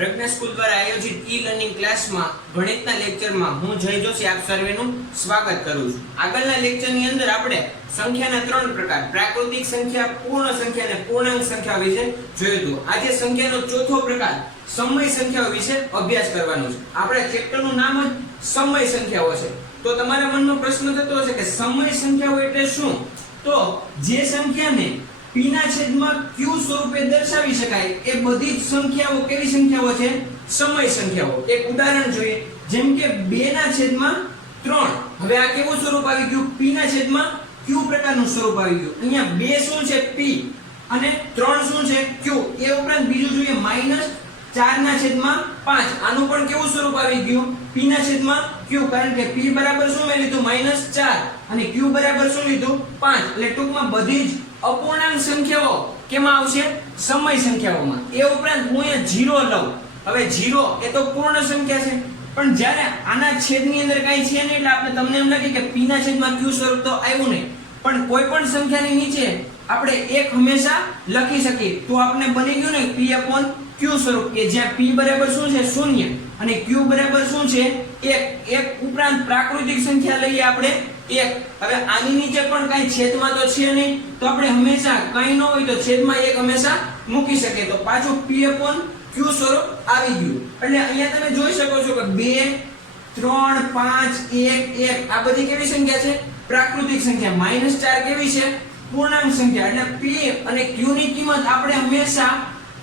પ્રજ્ઞા school દ્વારા આયોજિત e learning ક્લાસમાં ગણિતના લેક્ચરમાં હું જય જોશી આપ સર્વેનું સ્વાગત કરું છું। આગળના લેક્ચરની અંદર આપણે સંખ્યાના ત્રણ પ્રકાર પ્રાકૃતિક સંખ્યા, પૂર્ણ સંખ્યા અને પૂર્ણાંક સંખ્યા વિશે જોયું હતું। આજે સંખ્યાનો ચોથો પ્રકાર સમય સંખ્યાઓ વિશે અભ્યાસ કરવાનો છે। આપણે ચેપ્ટરનું નામ જ સમય સંખ્યાઓ છે। તો તમારા મનમાં પ્રશ્ન થતો હશે કે સમય સંખ્યાઓ એટલે શું? તો જે સંખ્યાને p ના છેદમાં q સ્વરૂપે દર્શાવી શકાય એ બધી જ સંખ્યાઓ કેવી સંખ્યાઓ છે? સમય સંખ્યાઓ। એક ઉદાહરણ જોઈએ, જેમ કે 2 ના છેદમાં 3। હવે આ કેવું સ્વરૂપ આવી ગયું? p ના છેદમાં q પ્રકારનું સ્વરૂપ આવી ગયું। અહીંયા 2 શું છે? p અને 3 શું છે? q। એ ઉપરાંત બીજું જોઈએ -4 ના છેદમાં 5। આનું પણ કેવું સ્વરૂપ આવી ગયું? p ના છેદમાં q, કારણ કે p બરાબર શું મેં લીધું? -4 અને q બરાબર શું લીધું? 5। એટલે ટૂંકમાં બધી જ અપૂર્ણાંક સંખ્યાઓ કેમાં આવશે? સમય સંખ્યાઓમાં। એ ઉપરાંત હું અહીંયા 0 લઉં। હવે 0 એ તો પૂર્ણ સંખ્યા છે, પણ જ્યારે આના છેદની અંદર કાઈ છે નહીં એટલે આપણે તમને એમ લાગે કે p ના છેદમાં q સ્વરૂપ તો આવ્યું નહીં, પણ કોઈ પણ સંખ્યાની નીચે આપણે 1 હંમેશા લખી શકીએ તો આપણે બની ગયું ને p/q સ્વરૂપ, કે જ્યાં p બરાબર શું છે? 0 અને q બરાબર શું છે? 1। એક ઉપરાંત પ્રાકૃતિક સંખ્યા લઈએ આપણે 1। હવે આની નીચે પણ કાઈ છેદમાં તો છે નહીં, તો આપણે હંમેશા કાઈ ન હોય તો છેદમાં 1 હંમેશા મૂકી શકીએ, તો પાછું p/q સ્વરૂપ આવી ગયું। એટલે અહીંયા તમે જોઈ શકો છો કે 2 3 5 1 1 આ બધી કેવી સંખ્યા છે? પ્રાકૃતિક સંખ્યા। -4 કેવી છે? પૂર્ણાંક સંખ્યા। એટલે p અને q ની કિંમત આપણે હંમેશા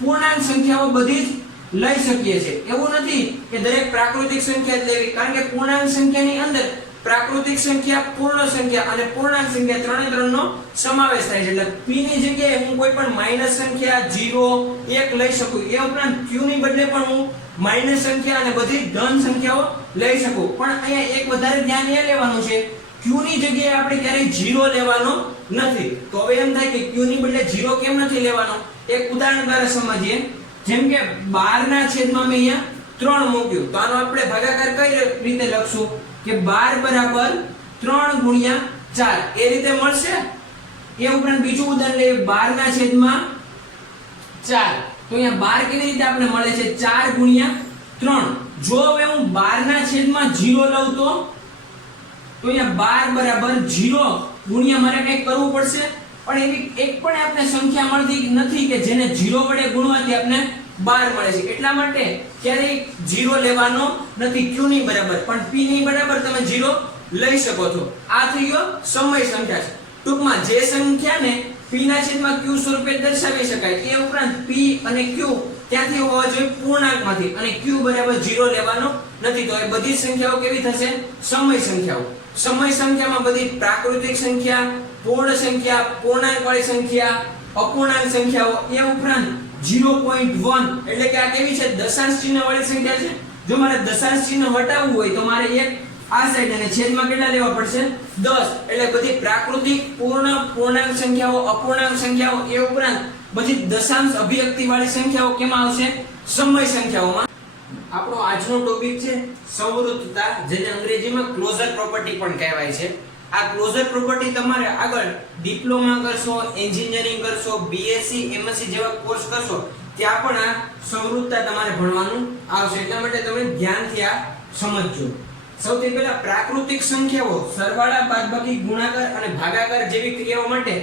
પૂર્ણાંક સંખ્યાઓ બધી જ લઈ શકીએ છીએ। એવું નથી કે દરેક પ્રાકૃતિક સંખ્યા જ લેવી, કારણ કે પૂર્ણાંક સંખ્યાની અંદર પ્રાકૃતિક સંખ્યા, પૂર્ણ સંખ્યા અને પૂર્ણાંક સંખ્યા ત્રણેયનો સમાવેશ થાય છે। એટલે p ની જગ્યાએ હું કોઈ પણ માઈનસ સંખ્યા 0 1 લઈ શકું। એ ઉપરાંત q ની બદલે પણ હું માઈનસ સંખ્યા અને બધી ધન સંખ્યાઓ લઈ શકું। પણ અહીંયા એક વધારે ધ્યાન એ લેવાનું છે, q ની જગ્યાએ આપણે ક્યારેય 0 લેવાનો નથી। તો હવે એમ થાય કે q ની બદલે 0 કેમ નથી લેવાનો? એક ઉદાહરણ દ્વારા સમજીએ। જેમ કે 12 ના છેદમાં મેં અહીંયા 3 મૂક્યું, તો આનો આપણે ભાગાકાર કઈ રીતે લખશું? કે 12 બરાબર 3 ગુણ્યા 4 એ રીતે મળશે। એ ઉપરાંત બીજું ઉદાહરણ લઈએ, 12 ના છેદમાં 4। તો અહીંયા 12 કેવી રીતે આપણે મળે છે? 4 ગુણ્યા 3। જો હવે હું 12 ના છેદમાં 0 લઉં તો અહીંયા 12 બરાબર 0 ગુણ્યા મારે કંઈક કરવું પડશે, પણ એવી એક પણ આપણે સંખ્યા મળતી નથી કે જેને 0 વડે ગુણવાથી આપણે 12 મળે છે। એટલા માટે ક્યારેય 0 લેવાનો નથી q ની બરાબર, પણ p ની બરાબર તમે 0 લઈ શકો છો। આ થઈ ગયો સમય સંખ્યા છે। ટૂંકમાં જે સંખ્યાને p ના છેદમાં q સ્વરૂપે દર્શાવી શકાય એ ઉપરાંત p અને q ત્યાંથી હોવા જોઈએ પૂર્ણાંકમાંથી, અને q બરાબર 0 લેવાનો નથી। તો એ બધી સંખ્યાઓ કેવી થશે? સમય સંખ્યાઓ। સમય સંખ્યામાં બધી પ્રાકૃતિક સંખ્યા, પૂર્ણ સંખ્યા, પૂર્ણાંક વાળી સંખ્યા, અપૂર્ણાંક સંખ્યાઓ, એ ઉપરાંત 0.1 એટલે કે આ કેવી છે? દશાંશ ચિહ્ન વાળી સંખ્યા છે। જો મારે દશાંશ ચિહ્ન હટાવવું હોય તો મારે એક આ સાઈડ અને છેદમાં કેટલા લેવા પડશે? 10। એટલે બધી પ્રાકૃતિક, પૂર્ણ, પૂર્ણાંક સંખ્યાઓ, અપૂર્ણાંક સંખ્યાઓ, એ ઉપરાંત બધી દશાંશ અભિવ્યક્તિ વાળી સંખ્યાઓ કેમાં આવશે? સમય સંખ્યાઓમાં। આપણો આજનો ટોપિક છે સંવૃત્તતા, જેને અંગ્રેજીમાં ક્લોઝર પ્રોપર્ટી પણ કહેવાય છે। આ ક્લોઝર પ્રોપર્ટી તમારે આગળ ડિપ્લોમા કરશો, એન્જિનિયરિંગ કરશો, બીએસસી, એમએસસી જેવા કોર્સ કરશો ત્યાં પણ આ સંવૃત્તતા તમારે ભણવાનું આવશે। એટલા માટે તમે ધ્યાનથી આ સમજજો। સૌથી પહેલા પ્રાકૃતિક સંખ્યાઓ સરવાળા, બાદબાકી, ગુણાકાર અને ભાગાકાર જેવી ક્રિયાઓ માટે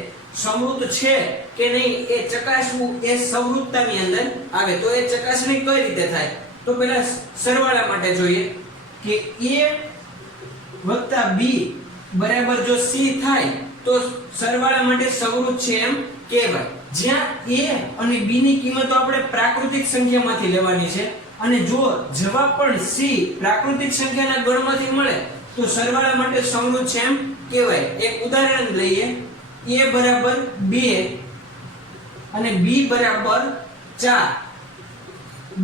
સમૃદ્ધ છે કે નહીં એ ચકાસવું એ સંવૃત્તતાની અંદર આવે। તો એ ચકાસણી કઈ રીતે થાય? તો પહેલા સરવાળા માટે જોઈએ કે a + b બરાબર જો c થાય તો સરવાળા માટે સંવૃત્ત છે એમ કહેવાય। જ્યાં a અને b ની કિંમતો આપણે પ્રાકૃતિક સંખ્યામાંથી લેવાની છે, અને જો જવાબ પણ c પ્રાકૃતિક સંખ્યાના ગણમાંથી મળે તો સરવાળા માટે સંવૃત્ત છે એમ કહેવાય। એક ઉદાહરણ લઈએ, a બરાબર 2 અને b બરાબર 4।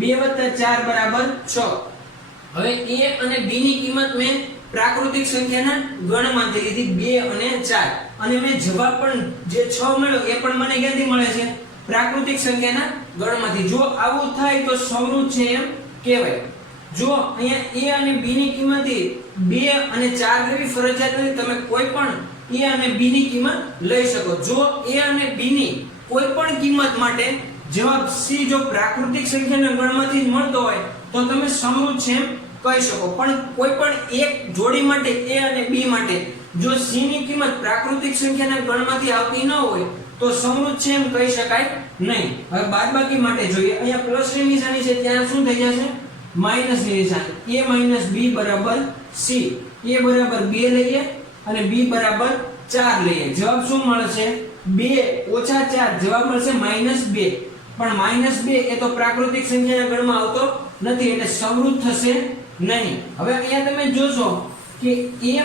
2 + 4 બરાબર 6। હવે a અને b ની કિંમત મેં પ્રાકૃતિક સંખ્યાના ગણમાંથી લીધી 2 અને 4, અને મેં જવાબ પણ જે 6 મળ્યો એ પણ મને ક્યાંથી મળે છે? પ્રાકૃતિક સંખ્યાના ગણમાંથી। જો આવું થાય તો સંવૃત્ત છે એમ કહેવાય। જો અહીંયા a અને b ની કિંમતથી 2 અને 4 લેવી ફરજિયાત નથી, તમે કોઈ પણ a અને b ની કિંમત લઈ શકો। જો a અને b ની કોઈ પણ કિંમત માટે જવાબ સી જો પ્રાકૃતિક સંખ્યાના ગણમાંથી મળતો હોય તો તમે સમૃદ્ધ છે એમ કહી શકો. પણ કોઈ પણ એક જોડી માટે a અને b માટે જો c ની કિંમત પ્રાકૃતિક સંખ્યાના ગણમાંથી આવતી ન હોય તો સમૃદ્ધ છે એમ કહી શકાય નહીં. હવે બાદબાકી માટે જોઈએ. અહીંયા પ્લસ ની નિશાની છે ત્યાં શું થઈ જશે? માઈનસ ની નિશાની. a - b બરાબર c. a બરાબર 2 લઈએ અને b બરાબર 4 લઈએ. જવાબ શું મળશે? 2 ઓછા 4 જવાબ મળશે -2. પણ -2 એ તો પ્રાકૃતિક સંખ્યાના ગણમાં આવતો નથી એટલે સમૃદ્ધ થશે નહીં. હવે અહીંયા તમે જોશો કે a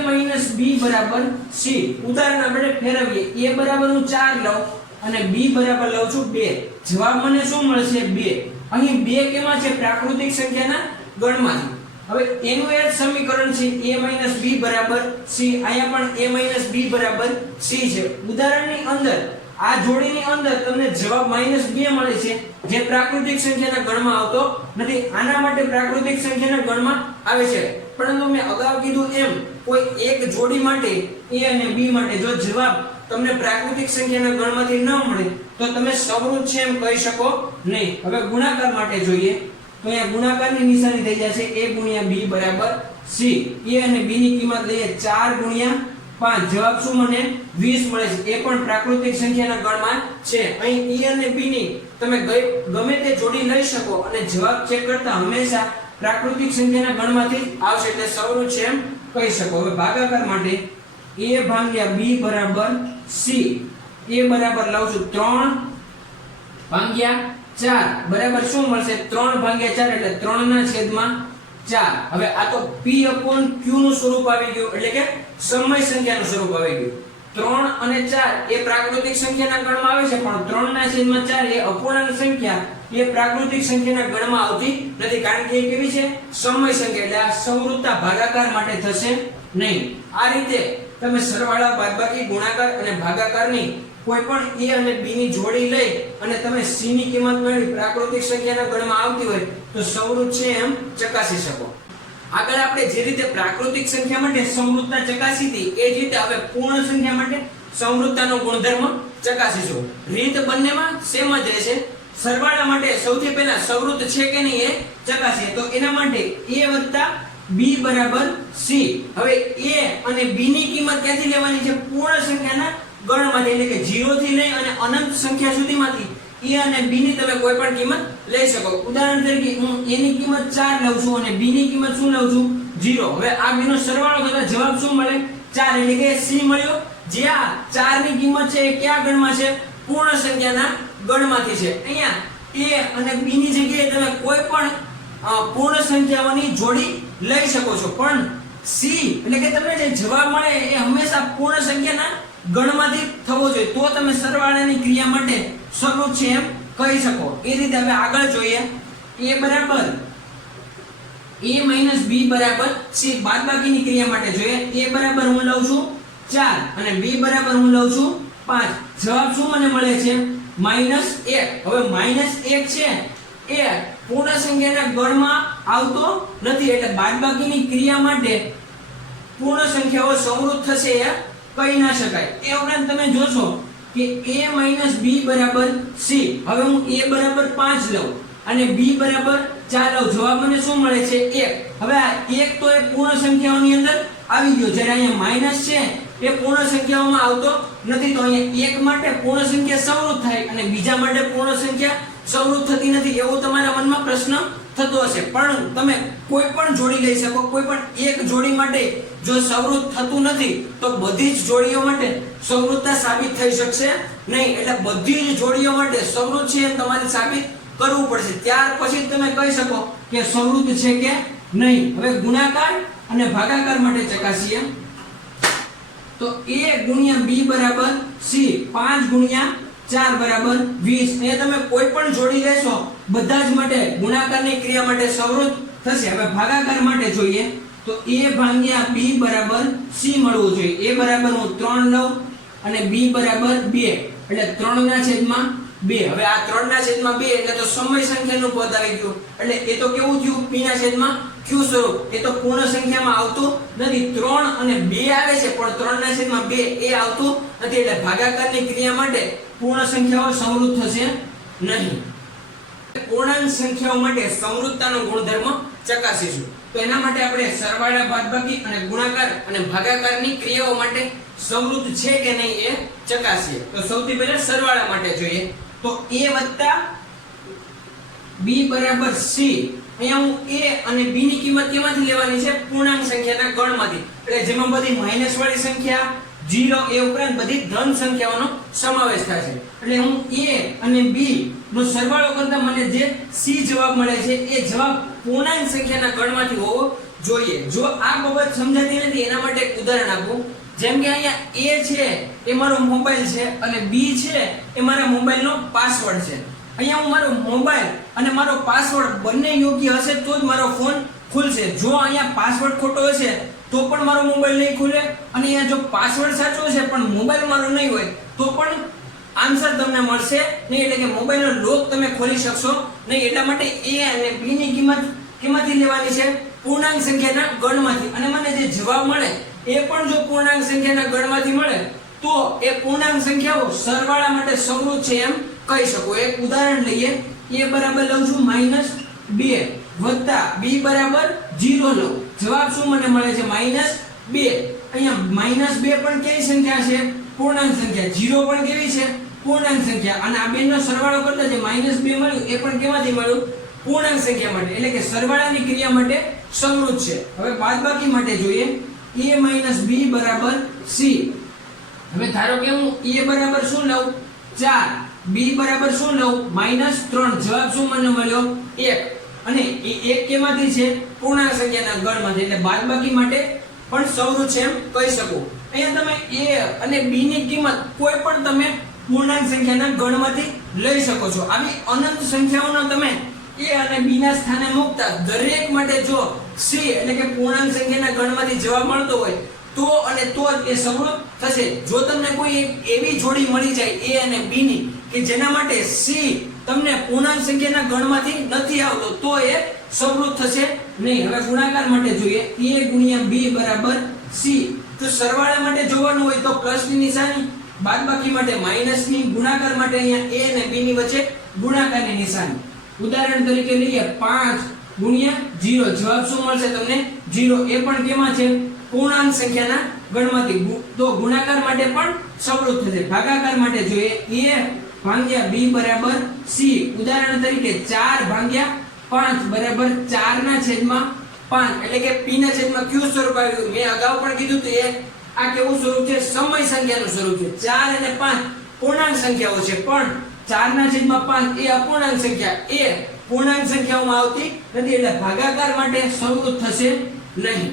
- b બરાબર c. ઉદાહરણ આપણે ફેરવીએ. a બરાબર હું 4 લઉં અને b બરાબર લઉં છું 2. જવાબ મને શું મળશે? 2. અહીં 2 કેમાં છે? પ્રાકૃતિક સંખ્યાના ગણમાંથી. હવે એનું એ જ સમીકરણ છે a - b બરાબર c. અહીંયા પણ a - b બરાબર c છે. ઉદાહરણની અંદર આ જોડીની અંદર તમને જવાબ -2 મળે છે જે પ્રાકૃતિક સંખ્યાના ગણમાં આવતો નથી. આના માટે પ્રાકૃતિક સંખ્યાના ગણમાં આવે છે. પરંતુ મેં અગાઉ કીધું એમ કોઈ એક જોડી માટે a અને b માટે જો જવાબ તમને પ્રાકૃતિક સંખ્યાના ગણમાંથી ન મળે તો તમે સમૃદ્ધ છે એમ કહી શકો નહીં. હવે ગુણાકાર માટે જોઈએ તો અહીંયા ગુણાકારની નિશાની થઈ જશે a * b બરાબર c. a અને b ની કિંમત લઈએ 4 * 5. જવાબ શું મને? 20 મળે છે. એ પણ પ્રાકૃતિક સંખ્યાના ગણમાં છે. અહીં e અને b ની તમે ગમે તે જોડી લઈ શકો અને જવાબ ચેક કરતા હંમેશા પ્રાકૃતિક સંખ્યાના ગણમાંથી આવશે એટલે સમૃદ્ધ છે એમ કહી શકો. હવે ભાગાકાર માટે a / b બરાબર c. a બરાબર લઉં છું 3 / 4 બરાબર શું મળશે? 3 / 4 એટલે 3/4. હવે આ તો p/q નું સ્વરૂપ આવી ગયું એટલે કે સમય સંખ્યાનું સ્વરૂપ આવી ગયું. 3 અને 4 એ પ્રાકૃતિક સંખ્યાના ગણમાં આવે છે પણ 3/4 એ અપૂર્ણાંક સંખ્યા એ પ્રાકૃતિક સંખ્યાના ગણમાં આવતી નથી કારણ કે એ કેવી છે? સમય સંખ્યા. એટલે આ સમૃદ્ધતા ભાગાકાર માટે થશે નહીં. આ રીતે તમે સરવાળા, બાદબાકી, ગુણાકાર અને ભાગાકારની કોઈ પણ a અને b ની જોડી લઈ અને તમે c ની કિંમત મેળવી પ્રાકૃતિક સંખ્યાના ગણમાં આવતી હોય તો સમૃદ્ધ છે એમ ચકાસી શકો. આગળ આપણે જે રીતે પ્રાકૃતિક સંખ્યા માટે સમૃદ્ધતા ચકાસી હતી એ જ રીતે હવે પૂર્ણ સંખ્યા માટે સમૃદ્ધતાનો ગુણધર્મ ચકાસીશું. રીત બંનેમાં સેમ જ રહેશે. સરવાળા માટે સૌથી પહેલા સમૃદ્ધ છે કે નહીં એ ચકાસીએ તો એના માટે a + b બરાબર c. હવે a અને b ની કિંમત ક્યાંથી લેવાની છે? પૂર્ણ સંખ્યાના ગણમાંથી એટલે કે 0 થી લઈ અને અનંત સંખ્યા સુધીમાંથી a અને b ની તમે કોઈ પણ કિંમત લઈ શકો. ઉદાહરણ તરીકે હું a ની કિંમત 4 લઉં છું અને b ની કિંમત શું લઉં છું? 0. હવે આ બેનો સરવાળો કરતા જવાબ શું મળે? 4 એટલે કે c મળ્યો. જ્યાં 4 ની કિંમત છે એ કયા ગણમાં છે? પૂર્ણ સંખ્યાના ગણમાંથી છે. અહીંયા a અને b ની જગ્યાએ તમે કોઈ પણ પૂર્ણ સંખ્યાઓની જોડી લઈ શકો છો પણ c એટલે કે તમને જે જવાબ મળે એ હંમેશા પૂર્ણ સંખ્યાના ગણમાંથી થવો જોઈએ તો તમે સરવાળાની ક્રિયા માટે સમૃદ્ધ છે એમ કહી શકો. એ રીતે હવે આગળ જોઈએ. a - b બરાબર c. બાદબાકીની ક્રિયા માટે જોઈએ. a બરાબર હું લઉં છું 4 અને b બરાબર હું લઉં છું 5. જવાબ શું મને મળે છે? -1. હવે -1 છે એ પૂર્ણ સંખ્યાના ગણમાં આવતો નથી એટલે બાદબાકીની ક્રિયા માટે પૂર્ણ સંખ્યાઓ સમૃદ્ધ થશે એ કહી ના શકાય. એ ઉપરાંત તમે જોશો કે a - b બરાબર c. હવે હું a બરાબર 5 લઉં અને b બરાબર 4 લઉં. જવાબ મને શું મળે છે? 1. હવે આ 1 તો એ પૂર્ણ સંખ્યાઓની અંદર આવી ગયો જ્યારે અહીંયા માઈનસ છે એ પૂર્ણ સંખ્યાઓમાં આવતો નથી તો અહીંયા 1 માટે પૂર્ણ સંખ્યા સમૃદ્ધ થાય અને બીજા માટે પૂર્ણ સંખ્યા સમૃદ્ધ થતી નથી એવું તમારા મનમાં પ્રશ્ન થતો હશે. પણ તમે કોઈ પણ જોડી લઈ શકો. કોઈ પણ એક જોડી માટે જો સમૃદ્ધ થતું નથી તો બધી જ જોડીઓ માટે સમૃદ્ધતા સાબિત થઈ શકશે નહીં. એટલે બધી જ જોડીઓ માટે સમૃદ્ધ છે એમ તમારે સાબિત કરવું પડશે. ત્યાર પછી તમે કહી શકો કે સમૃદ્ધ છે કે નહીં. હવે ગુણાકાર અને ભાગાકાર માટે ચકાસીએ તો a * b બરાબર c. 5 * 4 બરાબર 20. એ તમે કોઈ પણ જોડી લેશો બધા જ માટે ગુણાકારની ક્રિયા માટે સમૃદ્ધ થશે. હવે ભાગાકાર માટે જોઈએ તો a / b બરાબર c મળવું જોઈએ. a બરાબર હું 3 લઉં અને b બરાબર 2 એટલે 3/2. હવે આ 3/2 એટલે તો સમય સંખ્યાનું પદ આવી ગયું એટલે એ તો કેવું થયું? p/q સ્વરૂપ. એ તો પૂર્ણ સંખ્યામાં આવતું નથી. 3 અને 2 આવે છે પણ 3/2 એ આવતું નથી એટલે ભાગાકારની ક્રિયા માટે પૂર્ણ સંખ્યાઓ સમૃદ્ધ થશે નહીં. પૂર્ણાંક સંખ્યાઓ માટે સમૃદ્ધતાનો ગુણધર્મ ચકાસીશું. તો એના માટે આપણે સરવાળા, બાદબાકી અને ગુણાકાર અને ભાગાકારની ક્રિયાઓ માટે સમૃદ્ધ છે કે નહીં એ ચકાસીએ. તો સૌથી પહેલા સરવાળા માટે જોઈએ. તો a વત્તા b બરાબર c. અહીંયા હું a અને b ની કિંમત કેમાંથી લેવાની છે? પૂર્ણાંક સંખ્યાના ગણમાંથી. એટલે જેમાં બધી માઈનસ વાળી સંખ્યા, 0 એ ઉપરાંત બધી ધન સંખ્યાઓનો સમાવેશ થાય છે. એટલે હું a અને b નો સરવાળો કરતા મને જે c જવાબ મળે છે એ જવાબ પૂર્ણાંક સંખ્યાના ગણમાંથી હોવો જોઈએ. જો આ બાબત સમજાતી નથી એના માટે એક ઉદાહરણ આપું. જેમ કે અહીંયા a છે એ મારો મોબાઈલ છે અને b છે એ મારા મોબાઈલનો પાસવર્ડ છે. અહીંયા હું મારો મોબાઈલ અને મારો પાસવર્ડ બંને યોગ્ય હશે તો જ મારો ફોન ખુલશે. જો અહીંયા પાસવર્ડ ખોટો હશે તો પણ મારો મોબાઈલ નહીં ખુલે, અને અહીંયા જો પાસવર્ડ સાચો છે પણ મોબાઈલ મારો નહીં હોય તો પણ આન્સર તમને મળશે નહીં. એટલે કે મોબાઈલનો લોક તમે ખોલી શકશો નહીં. એટલા માટે a અને b ની કિંમત કેમાંથી લેવાની છે? પૂર્ણાંક સંખ્યાના ગણમાંથી. અને મને જે જવાબ મળે એ પણ જો પૂર્ણાંક સંખ્યાના ગણમાંથી મળે તો એ પૂર્ણાંક સંખ્યાઓ સરવાળા માટે સમૃદ્ધ છે એમ કહી શકો. એક ઉદાહરણ લઈએ. a બરાબર લઉં છું -2 વત્તા b બરાબર 0 લઉં. જવાબ શું મને મળે છે? -2. અહીંયા -2 પણ કેવી સંખ્યા છે? પૂર્ણાંક સંખ્યા. 0 પણ કેવી છે? પૂર્ણાંક સંખ્યા. અને આ બેનો સરવાળો કરતા જે -2 મળ્યું એ પણ કેમાંથી મળ્યું? પૂર્ણાંક સંખ્યા માટે. એટલે કે સરવાળાની ક્રિયા માટે સમૃદ્ધ છે. હવે બાદબાકી માટે જોઈએ. a - b બરાબર c. હવે ધારો કે હું a બરાબર શું લઉં? 4. b બરાબર શું લઉં? -3. જવાબ શું મને મળ્યો? 1. અને એ 1 કેમાંથી છે? પૂર્ણાંક સંખ્યાના ગણમાંથી. એટલે બાદબાકી માટે પણ સમૃદ્ધ છે એમ કહી શકો. અહીંયા તમે a અને b ની કિંમત કોઈ પણ તમે પૂર્ણાંક સંખ્યાના ગણમાંથી લઈ શકો છો. આવી અનંત સંખ્યાઓનો તમે a અને b ના સ્થાને મૂકતા દરેક માટે જો c એટલે કે પૂર્ણાંક સંખ્યાના ગણમાંથી જવાબ મળતો હોય તો અને તો જ એ સમૃદ્ધ થશે. જો તમને કોઈ એક એવી જોડી મળી જાય a અને b ની કે જેના માટે c તમને પૂર્ણાંક સંખ્યાના ગણમાંથી નથી આવતો તો એ સમૃદ્ધ થશે નહીં. હવે ગુણાકાર માટે જોઈએ. a ગુણ્યા b બરાબર c. તો સરવાળા માટે જોવાનું હોય તો પ્લસની નિશાની, બાદબાકી માટે માઈનસની, ગુણાકાર માટે અહીંયા a અને b ની વચ્ચે ગુણાકારની નિશાની. ઉદાહરણ તરીકે લઈએ 5 ગુણ્યા 0. જવાબ શું મળશે તમને? 0. એ પણ કેમાં છે? પૂર્ણાંક સંખ્યાના ગણમાંથી. તો ગુણાકાર માટે પણ સમૃદ્ધ થશે. ભાગાકાર માટે જોઈએ. a ભાગ્યા b બરાબર c. ઉદાહરણ તરીકે 4 ભાગ્યા 5 બરાબર 4 ના છેદમાં 5. એટલે કે p ના છેદમાં q સ્વરૂપ આવ્યું. મેં અગાઉ પણ કીધું તો આ કેવું સ્વરૂપ છે? સમય સંખ્યાનું સ્વરૂપ છે. 4 અને 5 પૂર્ણાંક સંખ્યાઓ છે પણ 4 ના છેદમાં 5 એ અપૂર્ણાંક સંખ્યા, એ પૂર્ણાંક સંખ્યાઓમાં આવતી નથી. એટલે ભાગાકાર માટે સમૃદ્ધ થશે નહીં.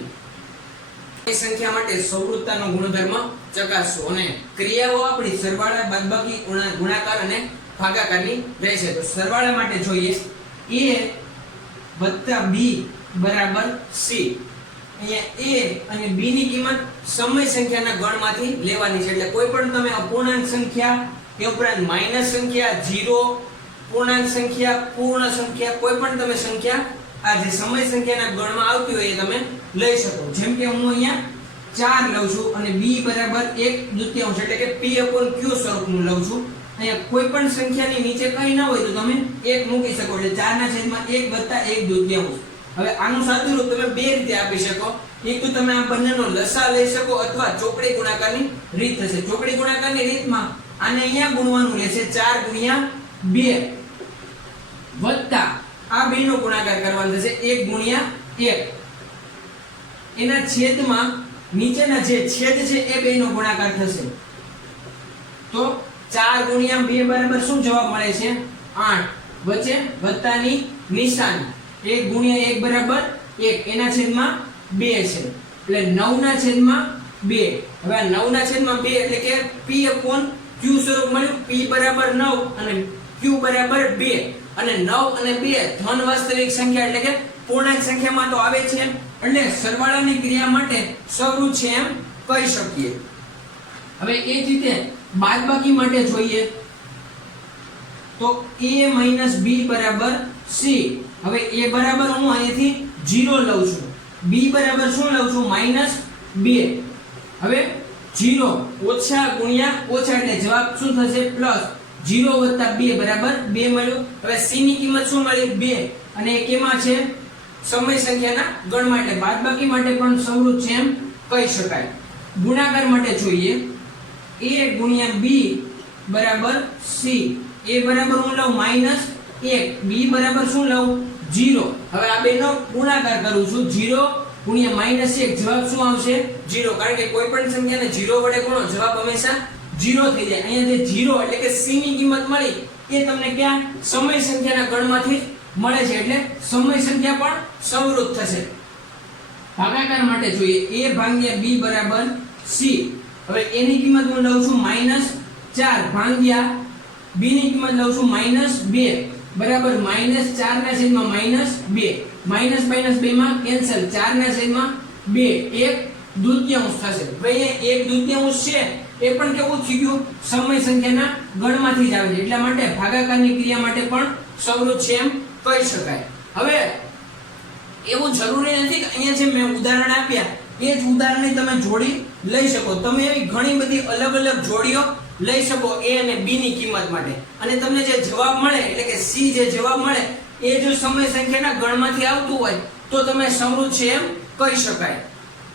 એ સંખ્યા માટે સમૃદ્ધતાનો ગુણધર્મ ચકાસો અને ક્રિયાઓ આપણી સરવાળા, બાદબાકી, ગુણાકાર અને ભાગાકારની રહેશે. તો સરવાળા માટે જોઈએ. a વત્તા b બરાબર c. અહીંયા a અને b ની કિંમત સમય સંખ્યાના ગણમાંથી લેવાની છે. એટલે કોઈ પણ તમે અપૂર્ણાંક સંખ્યા એ ઉપરાંત માઈનસ સંખ્યા, 0, પૂર્ણાંક સંખ્યા, પૂર્ણ સંખ્યા, કોઈ પણ તમે સંખ્યા આ જે સમય સંખ્યાના ગણમાં આવતી હોય એ તમે લઈ શકો. જેમ કે હું અહીંયા 4 લઉં છું અને b બરાબર 1/2 એટલે કે p/q સ્વરૂપનું લઉં છું. અહીંયા કોઈ પણ સંખ્યાની નીચે કંઈ ના હોય તો તમે 1 મૂકી શકો. એટલે 4 ના છેદમાં 1 વત્તા 1/2. હવે આનું સાદું રૂપ તમે બે રીતે આપી શકો. એક તો તમે આ બંનેનો લસા લઈ શકો અથવા ચોકડી ગુણાકારની રીત થશે. ચોકડી ગુણાકારની રીતમાં આને અહીંયા ગુણવાનું રહેશે. 4 ગુણ્યા 2 વત્તા આ બે નો ગુણાકાર કરવાનો થશે 1 ગુણ્યા 1. એના છેદમાં નીચેના જે છેદ છે એ બે નો ગુણાકાર થશે. તો 4 ગુણ્યા 2 બરાબર શું જવાબ મળે છે? 8. વચ્ચે વત્તાની નિશાની. 1 ગુણ્યા 1 બરાબર 1. એના છેદમાં 2 છે. એટલે 9 ના છેદમાં 2. હવે આ 9 ના છેદમાં 2 એટલે કે p/q સ્વરૂપ મળ્યું. p બરાબર 9 અને q બરાબર 2. અને 9 અને 2 ધન વાસ્તવિક સંખ્યા એટલે કે પૂર્ણાંક સંખ્યામાં તો આવે છે. એટલે સરવાળાની ક્રિયા માટે સમૃદ્ધ છે એમ કહી શકીએ. હવે એ જ રીતે બાદબાકી માટે જોઈએ. તો a - b બરાબર c. હવે a બરાબર હું અહીંથી 0 લઉં છું. b બરાબર શું લઉં છું? -2. હવે 0 ઓછા ગુણ્યા ઓછા એટલે જવાબ શું થશે? પ્લસ. 0 + 2 બરાબર 2 મળ્યું. હવે c ની કિંમત શું મળી 2 અને એ કેમાં છે સમય સંખ્યાના ગણમાં એટલે બાદબાકી માટે પણ સંવૃત છે એમ કહી શકાય. ગુણાકાર માટે જોઈએ a * b બરાબર c. a બરાબર હું લઉં -1, b બરાબર શું લઉં 0. હવે આ બેનો ગુણાકાર કરું છું 0 * -1 જવાબ શું આવશે 0 કારણ કે કોઈ પણ સંખ્યાને 0 વડે ગુણો જવાબ હંમેશા 0 થઈ જાય. અહીંયા જે 0 એટલે કે c ની કિંમત મળી એ તમને ક્યાં સમય સંખ્યાના ગણમાંથી મળે છે એટલે સમય સંખ્યા પણ સંવૃત થશે. ભાગાકાર માટે જોઈએ a / b બરાબર c. હવે a ની કિંમત હું લઉં છું -4 ભાગ્યા b ની કિંમત લઉં છું -2 બરાબર -4/-2 માઈનસ માઈનસ 2 માં કેન્સલ 4/2 1/2 થશે. ભાઈ એ 1/2 છે એ પણ કેવું થઈ ગયું સમય સંખ્યાના ગણમાંથી જ આવે છે એટલા માટે ભાગાકારની ક્રિયા માટે પણ સંવૃત છે એમ કહી શકાય. હવે એવું જરૂરી નથી કે અહીંયા જે મેં ઉદાહરણ આપ્યા એ જ ઉદાહરણને તમે જોડી લઈ શકો. તમે એવી ઘણી બધી અલગ અલગ જોડીઓ લઈ શકો a અને b ની કિંમત માટે અને તમને જે જવાબ મળે એટલે કે c જે જવાબ મળે એ જો સમય સંખ્યાના ગણમાંથી આવતું હોય તો તમે સંવૃત છે એમ કહી શકાય.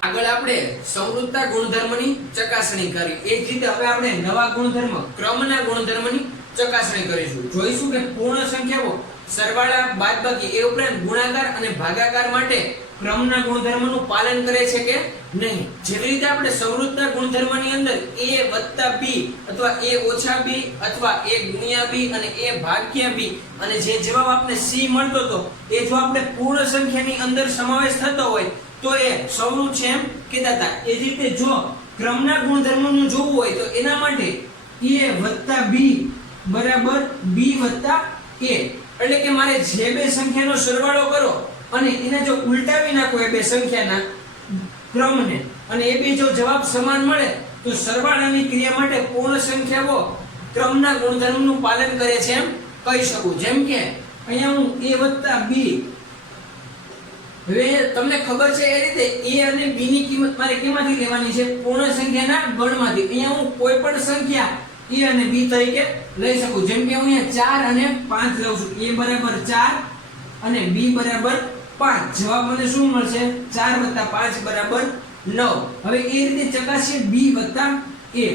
આગળ આપણે સંવૃતતા ગુણધર્મની ચકાસણી કરી. એ જ રીતે હવે આપણે નવા ગુણધર્મ ક્રમના ગુણધર્મની ચકાસણી કરીશું. જોઈશું કે પૂર્ણ સંખ્યાઓ સરવાળા બાદબાકી એ ઉપરાંત ગુણાકાર અને ભાગાકાર માટે ક્રમના ગુણધર્મનું પાલન કરે છે કે નહીં. જેવી રીતે આપણે સંવૃતના ગુણધર્મની અંદર a + b અથવા a - b અથવા a * b અને a ભાગ્યા b અને જે જવાબ આપણે c મળતો હતો એ જો આપણે પૂર્ણ સંખ્યાની અંદર સમાવેશ થતો હોય તો એ સંવૃત છે એમ કહેતા હતા. એ જ રીતે જો ક્રમના ગુણધર્મનું જોવું હોય તો એના માટે a + b બરાબર b + a એટલે કે મારે જે બે સંખ્યાનો સરવાળો કરો અને એને જો ઉલટાવી નાખો એ બે સંખ્યાના ક્રમને અને એ બે જો જવાબ સમાન મળે તો સરવાળાની ક્રિયા માટે પૂર્ણ સંખ્યાઓ ક્રમના ગુણધર્મનું પાલન કરે છે એમ કહી શકું. જેમ કે અહીંયા હું a + b. હવે તમને ખબર છે એ રીતે a અને b ની કિંમત મારે કેમાંથી લેવાની છે પૂર્ણ સંખ્યાના ગણમાંથી. અહીંયા હું કોઈ પણ સંખ્યા a અને b તરીકે લઈ શકું. જેમ કે હું અહીંયા 4 અને 5 લઉં છું. a બરાબર 4 અને b બરાબર 5. જવાબ મને શું મળશે 4 + 5 બરાબર 9. હવે એ રીતે ચકાસીએ b + a.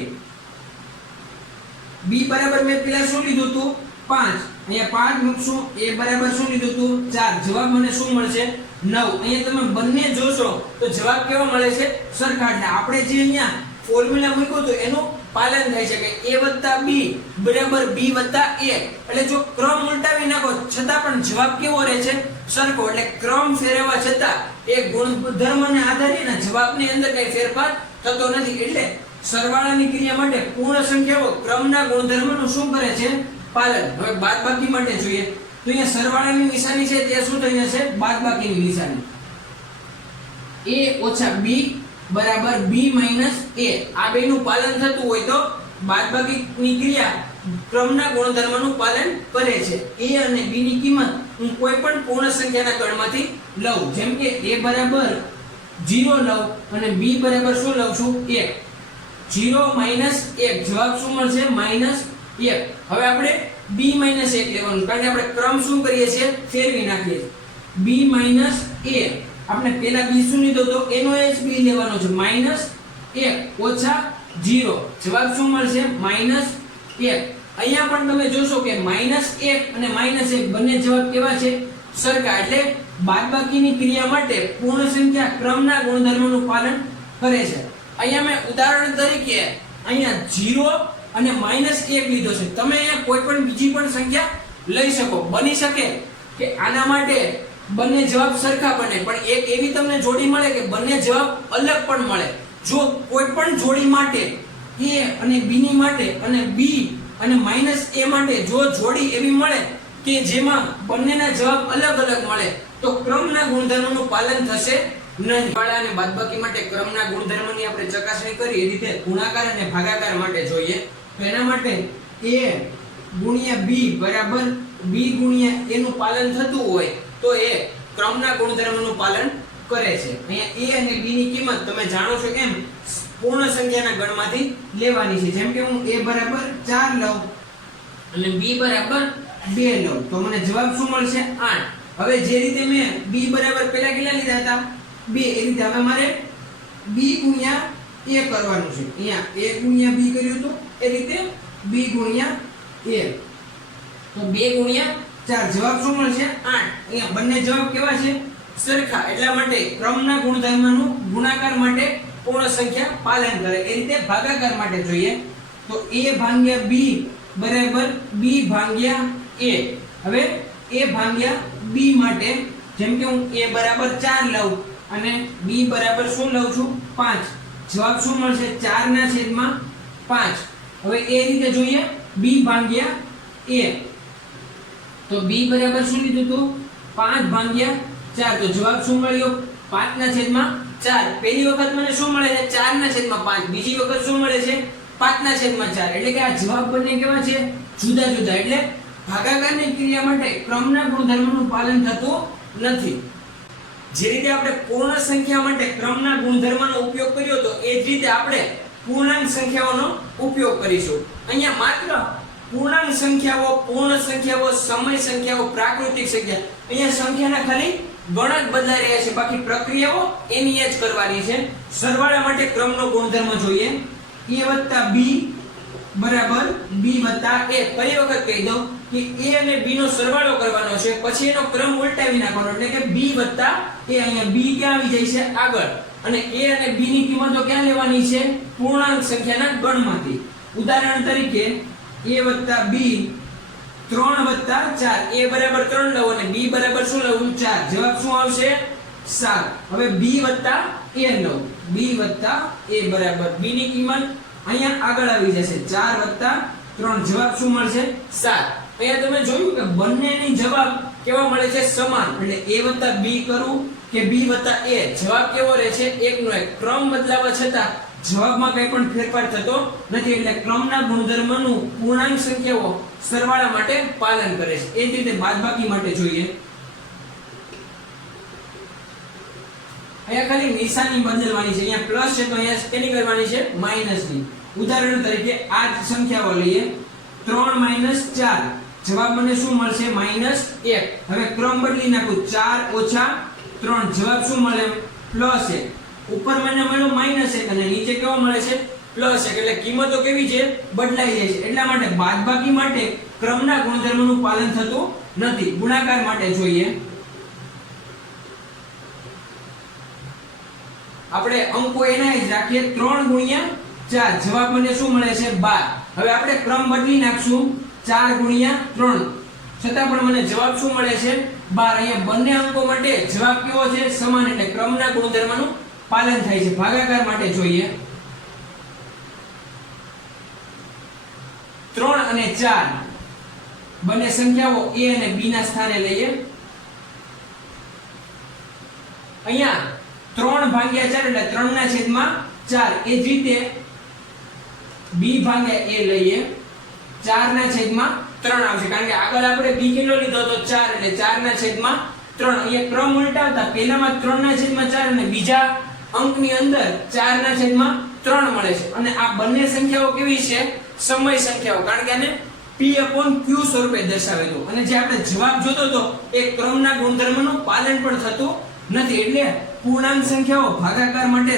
b બરાબર મેં પેલા શું લીધું હતું 5. અહીંયા 5 મૂકશું. a બરાબર શું લીધું હતું 4. જવાબ મને શું મળશે 9. અહીંયા તમે બંને જોશો તો જવાબ કેવો મળે છે સરખા. એટલે આપણે જે અહીંયા ફોર્મ્યુલા મૂક્યો તો એનું પાલન થાય છે કે a + b બરાબર b + a. એટલે જો ક્રમ ઉલટાવી નાખો છતાં પણ જવાબ કેવો રહે છે સરખો. એટલે ક્રમ ફેરવવા છતાં એ ગુણધર્મને આધારે જવાબની અંદર કઈ ફેરફાર થતો નથી. એટલે સરવાળાની ક્રિયા માટે પૂર્ણ સંખ્યાઓ ક્રમના ગુણધર્મનું શું કરે છે પાલન. હવે બાદબાકી માટે જોઈએ તો અહીંયા સરવાળાની નિશાની છે તે શું થઈ જશે બાદબાકીની નિશાની. a - b બરાબર b - a. આ બેનું પાલન થતું હોય તો બાદબાકીની ક્રિયા ક્રમના ગુણધર્મનું પાલન કરે છે. a અને b ની કિંમત હું કોઈ પણ પૂર્ણ સંખ્યાના ગણમાંથી લઉં. જેમ કે a બરાબર 0 લઉં અને b બરાબર શું લઉં છું 1. 0 - 1 જવાબ શું મળશે -1. હવે આપણે b - 1 લેવાનું કારણ કે આપણે ક્રમ શું કરીએ છીએ ફેરવી નાખીએ છીએ. b - a આપણે પેલા b શું લીધો તો એનો જ b લેવાનો છે -1 - 0. જવાબ શું મળશે -1. અહીંયા પણ તમે જોશો કે -1 અને -1 બંને જવાબ કેવા છે સરખા. એટલે બાદબાકીની ક્રિયા માટે પૂર્ણ સંખ્યા ક્રમના ગુણધર્મનું પાલન કરે છે. અહીંયા મેં ઉદાહરણ તરીકે અહીંયા 0 અને -1 લીધો છે. તમે અહીંયા કોઈ પણ બીજી પણ સંખ્યા લઈ શકો. બની શકે કે આના માટે બંને જવાબ સરખા બને પણ એક એવી તમને જોડી મળે કે બંને જવાબ અલગ પણ મળે. જો કોઈ પણ જોડી માટે a અને b ની માટે અને b અને -a માટે જો જોડી એવી મળે કે જેમાં બંનેના જવાબ અલગ અલગ મળે તો ક્રમના ગુણધર્મનું પાલન થશે નહીં. સરવાળા અને બાદબાકી માટે ક્રમના ગુણધર્મની આપણે ચકાસણી કરી. એ રીતે ગુણાકાર અને ભાગાકાર માટે જોઈએ તો એના માટે a * b બરાબર b * a નું પાલન થતું હોય તો એ ક્રમના ગુણધર્મનું પાલન કરે છે. અહીંયા a અને b ની કિંમત તમે જાણો છો એમ પૂર્ણ સંખ્યાના ગણમાંથી લેવાની છે. જેમ કે હું a બરાબર 4 લઉં અને b બરાબર 2 લઉં તો મને જવાબ શું મળશે 8. હવે જે રીતે મેં b બરાબર પહેલા કેટલા લીધા હતા 2 એ રીતે હવે મારે b ગુણ્યા a કરવાનું છે. અહીંયા a ગુણ્યા b કર્યું તો એ રીતે b ગુણ્યા a તો 2 ગુણ્યા 4 જવાબ શું મળશે 8. અહીંયા બંને જવાબ કેવા છે સરખા, એટલા માટે ક્રમના ગુણધર્મનું ગુણાકાર માટે પૂર્ણ સંખ્યા પાલન કરે. એ રીતે ભાગાકાર માટે જોઈએ તો a ભાગ્યા b બરાબર b ભાગ્યા a. હવે a ભાગ્યા b માટે જેમ કે હું a બરાબર 4 લઉં અને b બરાબર શું લઉં છું 5, જવાબ શું મળશે 4 ના છેદમાં 5. હવે એ રીતે જોઈએ b ભાગ્યા a તો b બરાબર શું લીધું તો 5 ભાગ્યા 4 તો જવાબ શું મળ્યો 5 ના છેદમાં 4. પહેલી વખત મને શું મળે છે 4 ના છેદમાં 5, બીજી વખત શું મળે છે 5 ના છેદમાં 4. એટલે કે આ જવાબ બંને કેવા છે જુદા જુદા. એટલે ભાગાકારની ક્રિયા માટે ક્રમના ગુણધર્મનું પાલન થતું નથી. જે રીતે આપણે પૂર્ણ સંખ્યા માટે ક્રમના ગુણધર્મનો ઉપયોગ કર્યો તો એ જ રીતે આપણે પૂર્ણાંક સંખ્યાઓનો ઉપયોગ કરીશું. અહીંયા માત્ર પૂર્ણાંક સંખ્યાઓ, પૂર્ણ સંખ્યાઓ, સમય સંખ્યાઓ, પ્રાકૃતિક સંખ્યા, અહીંયા સંખ્યાના ખાલી ગણ જ બદલાઈ રહ્યા છે, બાકી પ્રક્રિયાઓ એની જ કરવાની છે. સરવાળા માટે ક્રમનો ગુણધર્મ જોઈએ a b બરાબર b a. ફરી વખત કહી દઉં કે a અને b નો સરવાળો કરવાનો છે, પછી એનો ક્રમ ઉલટાવી નાખવાનો એટલે કે b a. અહીંયા b ક્યાં આવી જાય છે આગળ, અને a અને b ની કિંમતો ક્યાં લેવાની છે પૂર્ણાંક સંખ્યાના ગણમાંથી. ઉદાહરણ તરીકે a b 3 4, a બરાબર 3 લઉં અને b બરાબર શું લઉં 4, જવાબ શું આવશે 7. હવે b a લઉં, b a બરાબર b ની કિંમત અહીંયા આગળ આવી જશે 4 3, જવાબ શું મળશે 7. અહીંયા તમે જોયું કે બંનેની જવાબ કેવા મળે છે સમાન. એટલે a b કરું કે b a જવાબ કેવો રહે છે એકનો એક. ક્રમ બદલાવા છતાં જવાબમાં કંઈ પણ ફેરફાર થતો નથી. એટલે ક્રમના ગુણધર્મનું પૂર્ણાંક સંખ્યાઓ સરવાળા માટે પાલન કરે છે. એ જ રીતે બાદબાકી માટે જોઈએ. અહીંયા ખાલી નિશાની બદલવાની છે. અહીંયા પ્લસ છે તો અહીંયા કેની કરવાની છે માઈનસ ની. ઉદાહરણ તરીકે આ જ સંખ્યાઓ લઈએ 3 - 4, જવાબ મને શું મળશે -1. હવે ક્રમ બદલી નાખું 4 - 3, જવાબ શું મળે +1. ઉપર મને મળ્યો -1 અને નીચે કેવો મળે છે +1. એટલે કિંમતો કેવી છે બદલાઈ જાય છે. એટલા માટે બાદબાકી માટે ક્રમના ગુણધર્મનું પાલન થતું નથી. ગુણાકાર માટે જોઈએ. આપણે અંકો એના જ રાખીએ 3 × 4, જવાબ મને શું મળે છે 12. હવે આપણે ક્રમ બદલી નાખશું 4 × 3, છતાં પણ મને જવાબ શું મળે છે 12. અહીંયા બંને અંકો માટે જવાબ કેવો છે સમાન. એટલે ક્રમના ગુણધર્મનું પાલન થાય છે. ભાગાકાર માટે જોઈએ 3 અને 4 બંને સંખ્યાઓ a અને b ના સ્થાને લઈએ. અહીંયા 3 / 4 એટલે 3 ના છેદમાં 4. એ જ રીતે b / a લઈએ 4 ના છેદમાં 3 આવશે, કારણ કે આગળ આપણે b કેટલો લીધો તો 4 એટલે 4 ના છેદમાં 3. અહીંયા ક્રમ ઉલટાવતા પહેલામાં 3 ના છેદમાં 4 અને બીજા અંકની અંદર 4 ના છેદમાં 3 મળે છે. અને આ બંને સંખ્યાઓ કેવી છે સમય સંખ્યાઓ, કારણ કે આને p/q સ્વરૂપે દર્શાવેલું. અને જે આપણે જવાબ જોતો તો એ ક્રમના ગુણધર્મનું પાલન પણ થતું નથી. એટલે પૂર્ણાંક સંખ્યાઓ ભાગાકાર માટે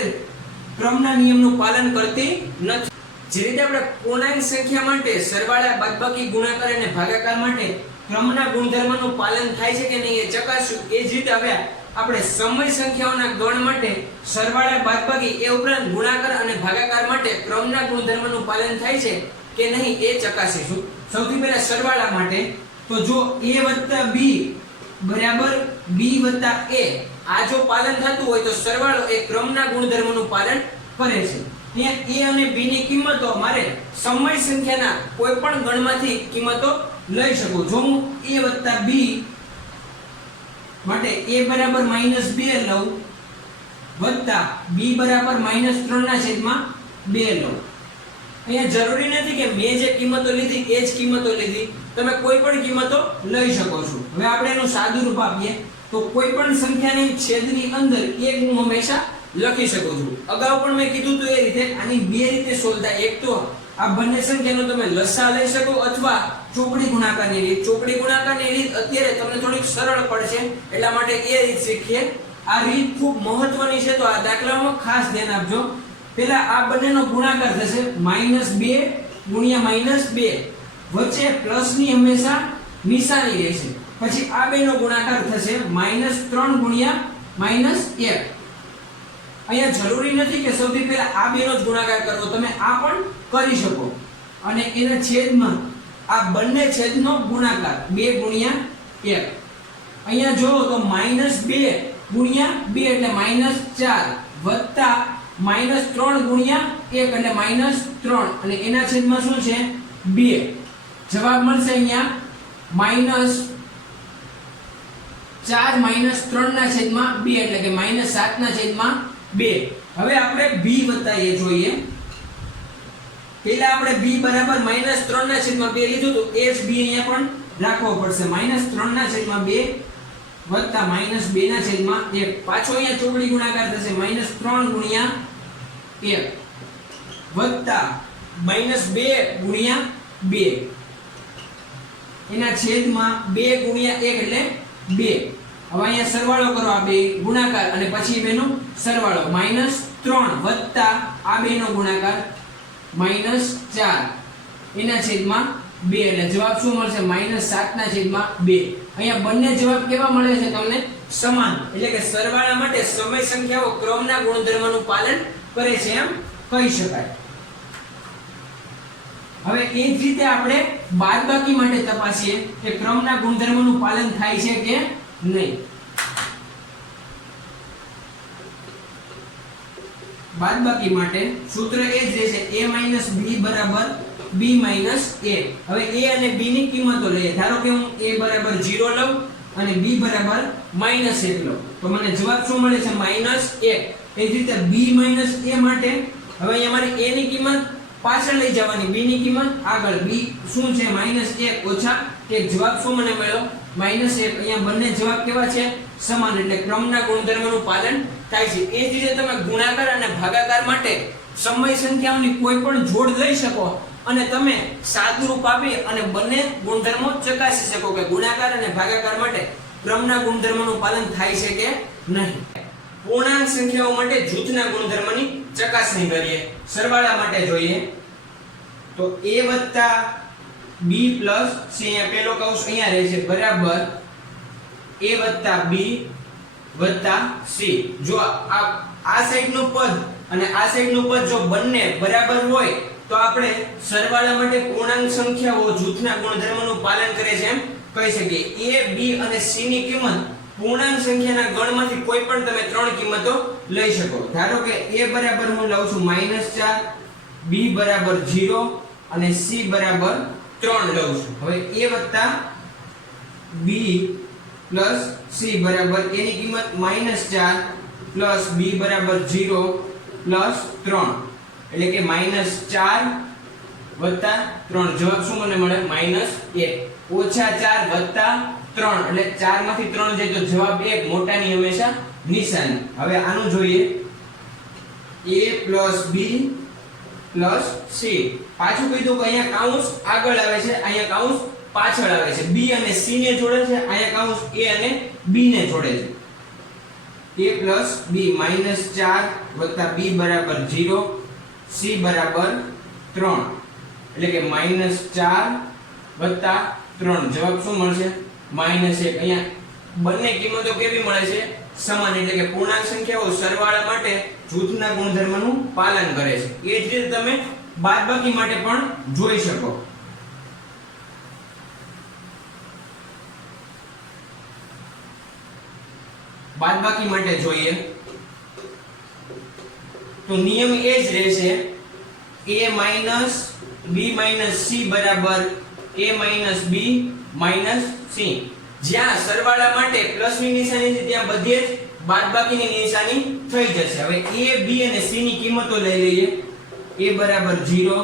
ક્રમના નિયમનું પાલન કરતી નથી. જે રીતે આપણે પૂર્ણાંક સંખ્યા માટે સરવાળા, બાદબાકી, ગુણાકાર અને ભાગાકાર માટે ક્રમના ગુણધર્મનું પાલન થાય છે કે નહીં એ ચકાસ્યું, એ જ રીતે હવે આપણે સમય સંખ્યાઓના ગણ માટે સરવાળા, બાદબાકી એ ઉપરાંત ગુણાકાર અને ભાગાકાર માટે ક્રમના ગુણધર્મનું પાલન થાય છે કે નહીં એ ચકાસીશું. સૌથી પહેલા સરવાળા માટે તો જો a b બરાબર b a આ જો પાલન થતું હોય તો સરવાળો એ ક્રમના ગુણધર્મનું પાલન કરે છે. અહીંયા a અને b ની કિંમતો મારે સમય સંખ્યાના કોઈ પણ ગણમાંથી કિંમતો લઈ શકું. જો હું a b માટે a બરાબર -2 લઉં વત્તા b બરાબર -3/2 લઉં. અહીંયા જરૂરી નથી કે મેં જે કિંમતો લીધી એ જ કિંમતો લીધી, તમે કોઈ પણ કિંમતો લઈ શકો છો. હવે આપણે એનું સાદું રૂપ આપીએ તો કોઈ પણ સંખ્યાની છેદની અંદર 1 હું હંમેશા લખી શકું છું. અગાઉ પણ મેં કીધું તો એ રીતે આની બે રીતે સોલ્વ થાય. એક તો આ બંને સંખ્યાનો તમે લસા લઈ શકો અથવા ચોકડી ગુણાકારની રીત. ચોકડી ગુણાકારની રીત અત્યારે તમને થોડીક સરળ પડશે એટલા માટે એ રીત શીખીએ. આ રીત ખૂબ મહત્વની છે તો આ દાખલામાં ખાસ ધ્યાન આપજો. પહેલા આ બંનેનો ગુણાકાર થશે -2 ગુણ્યા -2, વચ્ચે પ્લસની હંમેશા નિશાની રહેશે. પછી આ બેનો ગુણાકાર થશે -3 ગુણ્યા -1. અહીંયા જરૂરી નથી કે સૌથી પહેલા આ બેનો જ ગુણાકાર કરવો, તમે આ પણ કરી શકો. અને એના છેદમાં આ બંને છેદનો ગુણાકાર 2 ગુણ્યા 1. અહીંયા જો તો -2 ગુણ્યા 2 એટલે -4 વત્તા -3 ગુણ્યા 1 એટલે -3 અને એના છેદમાં શું છે 2. જવાબ મળશે અહીંયા -4 -3 ના છેદમાં 2 એટલે કે -7 ના છેદમાં 2. હવે આપણે b વત્તા a જોઈએ. પહેલા આપણે b બરાબર -3 ના છેદમાં 2 લીધું તો એ જ b અહીંયા પણ રાખવો પડશે. -3 ના છેદમાં 2 વત્તા -2 ના છેદમાં 1. પાછો અહીંયા ચોકડી ગુણાકાર થશે -3 ગુણ્યા 1 વત્તા -2 ગુણ્યા 2 એના છેદમાં 2 ગુણ્યા 1 એટલે 2. હવે અહીંયા સરવાળો કરો આ બે ગુણાકાર અને પછી બેનો સરવાળો -3 વત્તા આ બેનો ગુણાકાર -4 એના છેદમાં 2 એટલે જવાબ શું મળશે -7 ના છેદમાં 2. અહીંયા બંને જવાબ કેવા મળે છે તમને સમાન, એટલે કે સરવાળા માટે સમય સંખ્યાઓ ક્રમના ગુણધર્મનું પાલન કરે છે એમ કહી શકાય. હવે એ જ રીતે આપણે બાદબાકી માટે તપાસીએ કે ક્રમના ગુણધર્મનું પાલન થાય છે કે નહીં. બાદબાકી માટે સૂત્ર એ જ રહેશે a - b બરાબર b - a. હવે a અને b ની કિંમતો લઈએ. ધારો કે હું a બરાબર 0 લઉં અને b બરાબર -1 લઉં તો મને જવાબ શું મળે છે -1. એ જ રીતે b - a માટે હવે અહીંયા મારી a ની કિંમત પાછળ લઈ જવાની, b ની કિંમત આગળ. b શું છે -1 ઓછા 1. જવાબ શું મને મળ્યો -1. અહીંયા બંને જવાબ કેવા છે સમાન, એટલે ક્રમના ગુણધર્મનું પાલન થાય છે. એ જ રીતે તમે ગુણાકાર અને ભાગાકાર માટે સમય સંખ્યાઓની કોઈ પણ જોડ લઈ શકો અને તમે સાદુરૂપ આપી અને બંને ગુણધર્મો ચકાસી શકો કે ગુણાકાર અને ભાગાકાર માટે ક્રમના ગુણધર્મનું પાલન થાય છે કે નહીં. પૂર્ણાંક સંખ્યાઓ માટે જૂથના ગુણધર્મની ચકાસણી કરીએ. સરવાળા માટે જોઈએ તો a b c, અહીંયા પહેલો કૌંસ અહીંયા રહે છે બરાબર a b c. જો આ સાઈડનું પદ અને આ સાઈડનું પદ જો બંને બરાબર હોય તો આપણે સરવાળા માટે પૂર્ણાંક સંખ્યાઓ જૂથના ગુણધર્મનું પાલન કરે છે એમ કહી શકીએ. a b અને c ની કિંમત પૂર્ણાંક સંખ્યાના ગણમાંથી કોઈ પણ તમે ત્રણ કિંમતો લઈ શકો. ધારો કે a બરાબર હું લઉં છું -4, b બરાબર 0 અને c બરાબર 3 લઉં છું. હવે a b c બરાબર a ની કિંમત -4 b બરાબર 0 3 એટલે કે -4 3. જવાબ શું મને મળે -1 ઓછા 4 3 એટલે 4 માંથી 3 જાય તો જવાબ 1. મોટાની હંમેશા નિશાની. હવે આનું જોઈએ a b c. પાછું કીધું કે અહીંયા કૌંસ આગળ આવે છે, અહીંયા કૌંસ પાછળ આવે છે. b અને c ને જોડે છે, અહીંયા કૌંસ a અને b ને જોડે છે. a b -4 b બરાબર 0 c બરાબર 3 એટલે કે -4 3. જવાબ શું મળશે -1. અહીંયા બંને કિંમતો કેવી મળે છે સમાન, એટલે કે પૂર્ણાંક સંખ્યાઓ સરવાળા માટે જૂથના ગુણધર્મનું પાલન કરે છે. એ જ રીતે તમે બાદબાકી માટે પણ જોઈ શકો. બાદબાકી માટે જોઈએ તો નિયમ એ જ રહેશે a b c બરાબર a b c. જ્યાં સરવાળા માટે પ્લસની નિશાની છે ત્યાં બધે જ બાદબાકીની નિશાની થઈ જશે. હવે a b અને c ની કિંમતો લઈ લઈએ. a બરાબર 0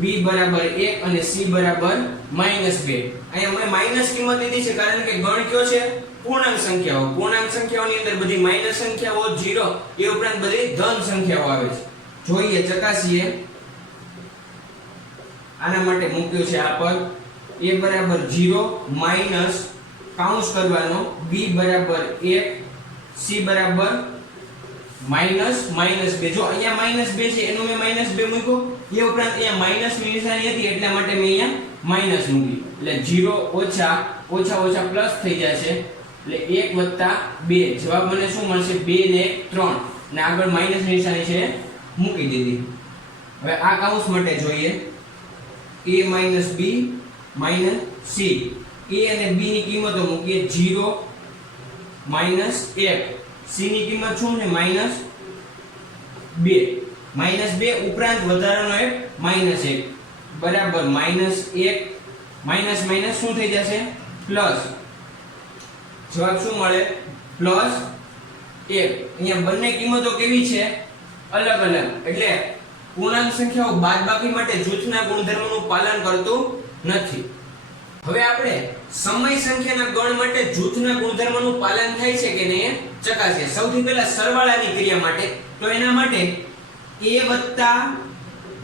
b બરાબર 1 અને c બરાબર -2. અહીંયા મેં માઈનસ કિંમત લીધી છે કારણ કે ગણ કયો છે પૂર્ણાંક સંખ્યાઓ. પૂર્ણાંક સંખ્યાઓની અંદર બધી માઈનસ સંખ્યાઓ 0 એ ઉપરાંત બધી ધન સંખ્યાઓ આવે છે. જોઈએ ચકાસીએ. આના માટે મૂક્યું છે આ પદ a બરાબર 0 માઈનસ કાઉન્સ કરવાનો b બરાબર 1 c બરાબર -2. જો અહીંયા -2 છે એનું મેં -2 મૂક્યો, એ ઉપરાંત અહીંયા માઈનસ ની નિશાની હતી એટલા માટે મેં અહીંયા માઈનસ મૂકી, એટલે 0 ઓછા ઓછા ઓછા પ્લસ થઈ જશે, એટલે 1 + 2 જવાબ મને શું મળશે? 2 ને 3, અને આગળ માઈનસ ની નિશાની છે મૂકી દીધી. હવે આ કાઉન્સ માટે જોઈએ a - b - c. a અને b ની કિંમતો મૂકીએ 0 - 1, c ની કિંમત શું છે? -2. -2 ઉપરાંત વધારાનો એક -1 બરાબર -1 માઈનસ માઈનસ શું થઈ જશે? પ્લસ. જવાબ શું મળે? +1. અહીંયા બંને કિંમતો કેવી છે? અલગ અલગ. એટલે પૂર્ણાંક સંખ્યાઓ બાદબાકી માટે જૂથના ગુણધર્મોનું પાલન કરતું નથી. હવે આપણે સમય સંખ્યાના ગણ માટે જૂથના ગુણધર્મોનું પાલન થાય છે કે નહીં ચકાસીએ. સૌથી પહેલા સરવાળાની ક્રિયા માટે, તો એના માટે a +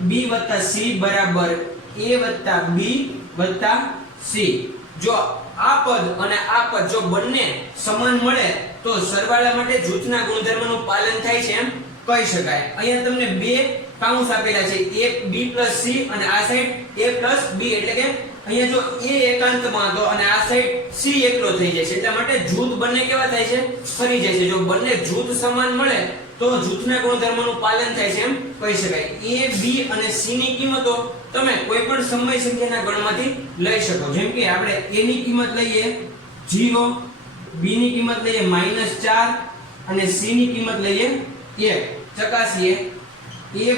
b + c બરાબર a + b + c. જો આ પદ અને આ પદ જો બંને સમાન મળે તો સરવાળા માટે જૂથના ગુણધર્મનું પાલન થાય છે એમ કહી શકાય. અહીંયા તમને બે કાઉન્સ આપેલા છે, a b + c અને આ સાઈડ a + b, એટલે કે અહીંયા જો a એકાંતમાં હતો અને આ સાઈડ c એકલો થઈ જાય છે, એટલા માટે જૂથ બંને કેવા થાય છે? ફરી જાય છે. જો બંને જૂથ સમાન મળે તો જૂથના ગુણધર્મનું પાલન થાય છે એમ કહી શકાય. a b અને c ની કિંમતો તમે કોઈ પણ સમય સંખ્યાના ગણમાંથી લઈ શકો. જેમ કે આપણે a ની કિંમત લઈએ 0, b ની કિંમત લઈએ -4 અને c ની કિંમત લઈએ 1. ચકાસીએ a +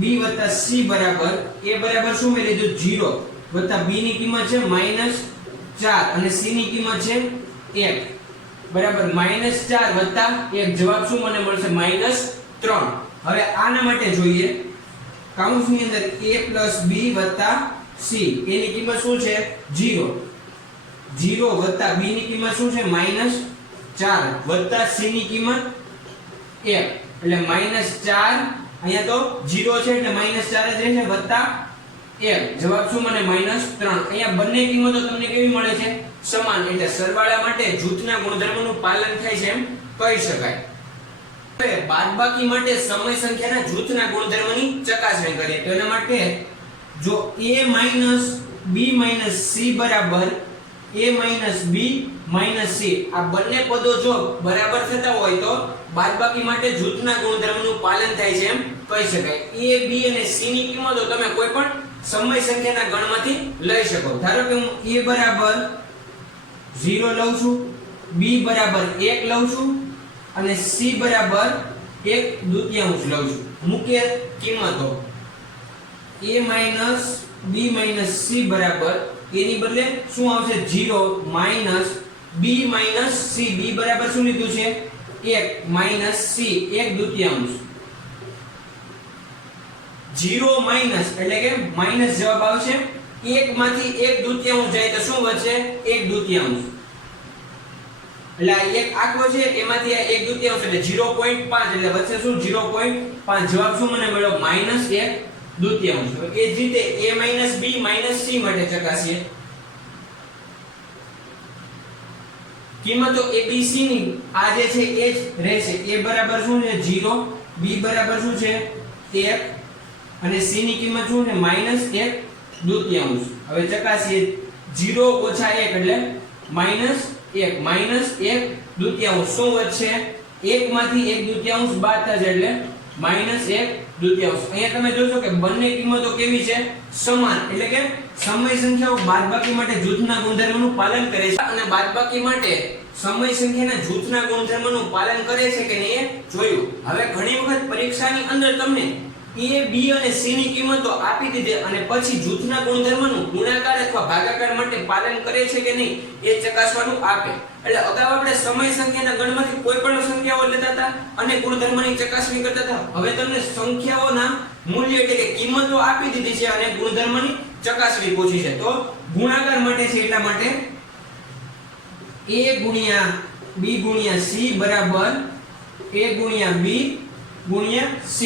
b + c બરાબર a બરાબર શું મેં લીધું? 0 + b ની કિંમત છે -4 અને c ની કિંમત છે 1 બરાબર -4 + 1. જવાબ શું મને મળશે? -3. હવે આના માટે જોઈએ કાઉન્સની અંદર a + b + c. a ની કિંમત શું છે? 0 + b ની કિંમત શું છે? -4 + c ની કિંમત 1, એટલે -4. અહીંયા તો 0 છે એટલે -4 જ રહેશે, +1. જવાબ શું મને? -3. અહીંયા બંને કિંમતો તમને કેવી મળે છે? સમાન. એટલે સરવાળા માટે જૂથના ગુણધર્મનું પાલન થાય છે એમ કહી શકાય. હવે બાદબાકી માટે સમય સંખ્યાના જૂથના ગુણધર્મની ચકાસણી કરીએ. તો એના માટે જો a - b - c બરાબર a - b - c, આ બંને પદો જો બરાબર થતા હોય તો બાદબાકી માટે જૂથના ગુણધર્મનું પાલન થાય છે એમ કહી શકાય. a b અને c ની કિંમતો તમે કોઈ પણ સમય સંખ્યાના ગણમાંથી લઈ શકો. ધારો કે હું a બરાબર 0 લઉં છું, b બરાબર 1 લઉં છું અને c બરાબર 1/2 લઉં છું. મુખ્ય કિંમતો a - b - c બરાબર a ની બદલે શું આવશે? 0 - b - c. b બરાબર શું લીધું છે? 1 - c 1/2. 0 માઈનસ એટલે કે માઈનસ જવાબ આવશે. 1 માંથી 1/2 જાય તો શું વધશે? 1/2. એટલે આ એક આખો છે એમાંથી આ 1/2 એટલે 0.5 એટલે વધશે શું? 0.5. જવાબ શું મને મળ્યો? -1/2. એ જ રીતે a - b - c માટે ચકાસીએ. કિંમતો a b c ની આ જે છે એ જ રહેશે. a બરાબર શું છે? 0, b બરાબર શું છે? 1 અને c ની કિંમત શું છે? -1/2. હવે ચકાસીએ 0 - 1 એટલે -1 -1/2 શું વધશે? 1 માંથી 1/2 બાદ થશે એટલે -1/2. અહીંયા તમે જોશો કે બંને કિંમતો કેવી છે? સમાન. એટલે કે સમય સંખ્યાઓ બાદબાકી માટે જૂથના ગુણધર્મનું પાલન કરે છે અને બાદબાકી માટે સમય સંખ્યાના જૂથના ગુણધર્મનું પાલન કરે છે કે નહીં એ જોયું. હવે ઘણી વખત પરીક્ષાની અંદર તમને a b અને c ની કિંમતો આપી દીધી અને પછી જૂથના ગુણધર્મનું ગુણાકાર અથવા ભાગાકાર માટે પાલન કરે છે કે નહીં એ ચકાસવાનું આપે. એટલે અગાઉ આપણે સમય સંખ્યાના ગણમાંથી કોઈ પણ સંખ્યાઓ લેતા હતા અને ગુણધર્મની ચકાસણી કરતા હતા. હવે તમને સંખ્યાઓના મૂલ્ય એટલે કે કિંમતો આપી દીધી છે અને ગુણધર્મની ચકાસણી પૂછી છે. તો ગુણાકાર માટે છે એટલા માટે a ગુણ્યા b ગુણ્યા c બરાબર a ગુણ્યા b ગુણ્યા c.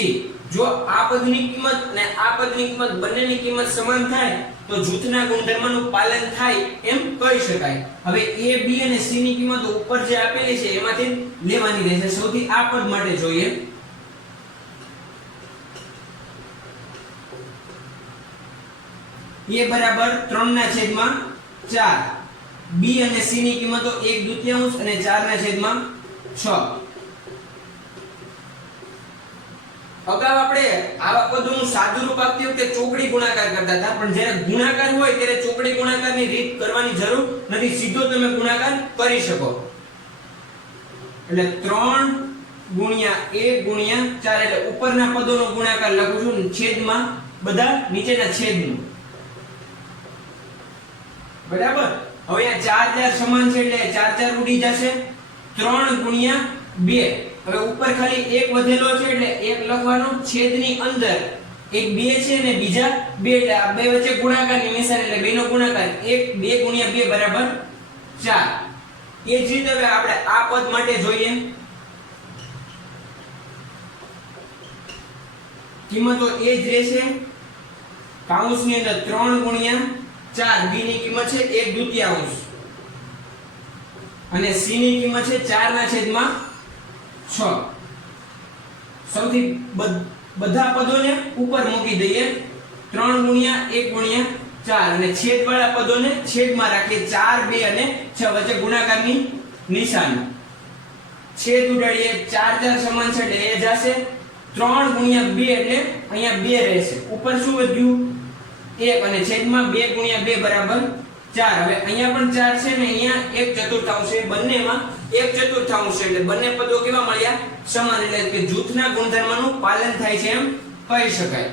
જો આ પદની કિંમત અને આ પદની કિંમત બંનેની કિંમત સમાન થાય તો જૂથના ગુણધર્મનું પાલન થાય એમ કહી શકાય. હવે a b અને c ની કિંમતો ઉપર જે આપેલી છે એમાંથી લેવાની રહેશે. સૌથી આ પદ માટે જોઈએ. a બરાબર 3/4, b અને c ની કિંમતો 1/2 અને 4/6. અગાઉ આપણે આવા પદોનું સાદું રૂપ આપતી વખતે ચોકડી ગુણાકાર કરતા હતા, પણ જ્યારે ગુણાકાર હોય ત્યારે ચોકડી ગુણાકારની રીત કરવાની જરૂર નથી, સીધો તમે ગુણાકાર કરી શકો. એટલે 3 ગુણ્યા 1 ગુણ્યા 4 એટલે ઉપરના પદોનો ગુણાકાર લખું છું, છેદમાં બધા નીચેના છેદનું. બરાબર. હવે આ 4 4 સમાન છે એટલે 4 4 ઉડી જશે. 3 ગુણ્યા 2. હવે ઉપર ખાલી એક વધેલો છે એટલે એક લખવાનો, છેદની અંદર એક 2 છે અને બીજા 2 એટલે આ બે વચ્ચે ગુણાકારની નિશાની એટલે બેનો ગુણાકાર 1 2 ગુણ્યા 2 બરાબર 4. એ જ રીતે હવે આપણે આ પદ માટે જોઈએ. કિંમતો એ જ રહેશે. કૌંસની અંદર 3 ગુણ્યા 4, b ની કિંમત છે 1/2 અને c ની કિંમત છે 4/6. સૌથી બધા પદોને ઉપર મૂકી દઈએ. 3 ગુણ્યા 1 ગુણ્યા 4 અને છેદવાળા પદોને છેદમાં રાખીએ. 4 2 અને 6 વચ્ચે ગુણાકારની નિશાની. છેદ ઉડાડીએ. 4 4 સમાન છે એટલે એ જશે. 3 ગુણ્યા 2 એટલે અહીંયા 2 રહેશે. ઉપર શું વધ્યું? 1 અને છેદમાં 2 ગુણ્યા 2 બરાબર 4. હવે અહીંયા પણ 4 છે ને અહીંયા 1/4 છે. બંનેમાં 1/4 છે એટલે બંને પદો કેવા મળ્યા? સમાન. એટલે કે જૂથના ગુણધર્મનું પાલન થાય છે એમ કહી શકાય.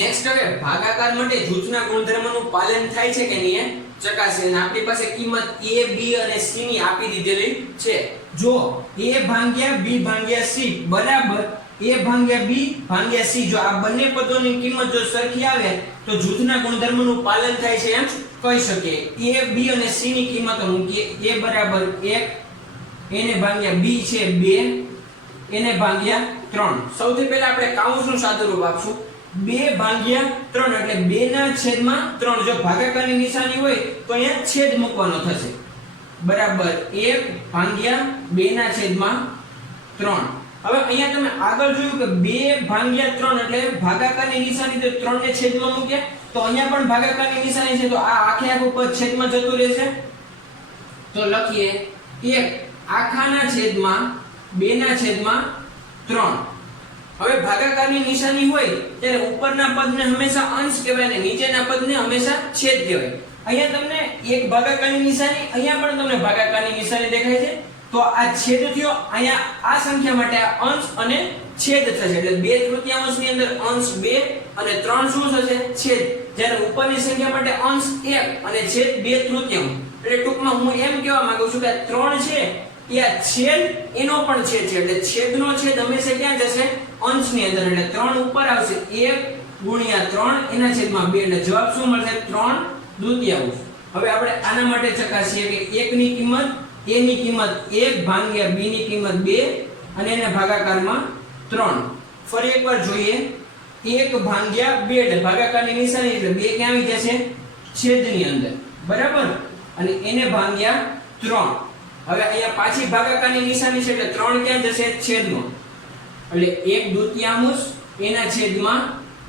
નેક્સ્ટ હવે ભાગાકાર માટે જૂથના ગુણધર્મનું પાલન થાય છે કે નહીં એ ચકાસીએ. અને આપણી પાસે કિંમત a b અને c ની આપી દીધેલી છે. જો a ભાગ્યા b ભાગ્યા c બરાબર a ભાગ્યા b ભાગ્યા c, જો આ બંને પદોની કિંમત જો સરખી આવે તો જૂથના ગુણધર્મનું પાલન થાય છે એમ કહી શકીએ. a b અને c ની કિંમતો મૂકીએ. a બરાબર 1, એને ભાગ્યા b છે 2, એને ભાગ્યા 3. સૌથી પહેલા આપણે કૌંસનું સાદું રૂપ આપશું. 2 ભાગ્યા 3 એટલે 2 ના છેદમાં 3. જો ભાગાકારની નિશાની હોય તો અહીંયા છેદ મૂકવાનો થશે. બરાબર 1 ભાગ્યા 2 ના છેદમાં 3. હવે અહીંયા તમે આગળ જોયું કે 2 ભાગ્યા 3 એટલે ભાગાકારની નિશાની તો 3 ને છેદમાં મૂક્યા, તો અહીંયા પણ ભાગાકારની નિશાની છે તો આ આખે આખું પદ છેદમાં જતું રહેશે. તો લખીએ 1 આખાના છેદમાં 2 ના છેદમાં 3. હવે ભાગાકારની નિશાની હોય ત્યારે ઉપરના પદને હંમેશા અંશ કહેવાય અને નીચેના પદને હંમેશા છેદ કહેવાય. અહીંયા તમને એક ભાગાકારની નિશાની, અહીંયા પણ તમને ભાગાકારની નિશાની દેખાય છે. તો આ છેદ થયો. અહીંયા આ સંખ્યા માટે આ અંશ અને છેદ થશે એટલે 2/3 ની અંદર અંશ 2 અને 3 શું થશે? છેદ. જ્યારે ઉપરની સંખ્યા માટે અંશ 1 અને છેદ 2/3. એટલે ટૂંકમાં હું એમ કહેવા માંગુ છું કે 3 છે એ આ છેદ એનો પણ છેદ છે એટલે છેદનો છેદ હંમેશા ક્યાં જશે? અંશની અંદર. એટલે 3 ઉપર આવશે. 1 ગુણ્યા 3 એના છેદમાં 2 એટલે જવાબ શું મળશે? 3/2. હવે આપણે આના માટે ચકાસીએ કે 1 ની કિંમત, a ની કિંમત 1 ભાગ્યા b ની કિંમત 2 અને એને ભાગાકારમાં 3. ફરી એકવાર જોઈએ. 1 ભાગ્યા 2 એટલે ભાગાકારની નિશાની એટલે 2 ક્યાં આવી જશે? છેદની અંદર. બરાબર. અને એને ભાગ્યા 3. હવે અહીંયા પાછી ભાગાકારની નિશાની છે એટલે 3 ક્યાં જશે? છેદમાં. એટલે 1/2 એના છેદમાં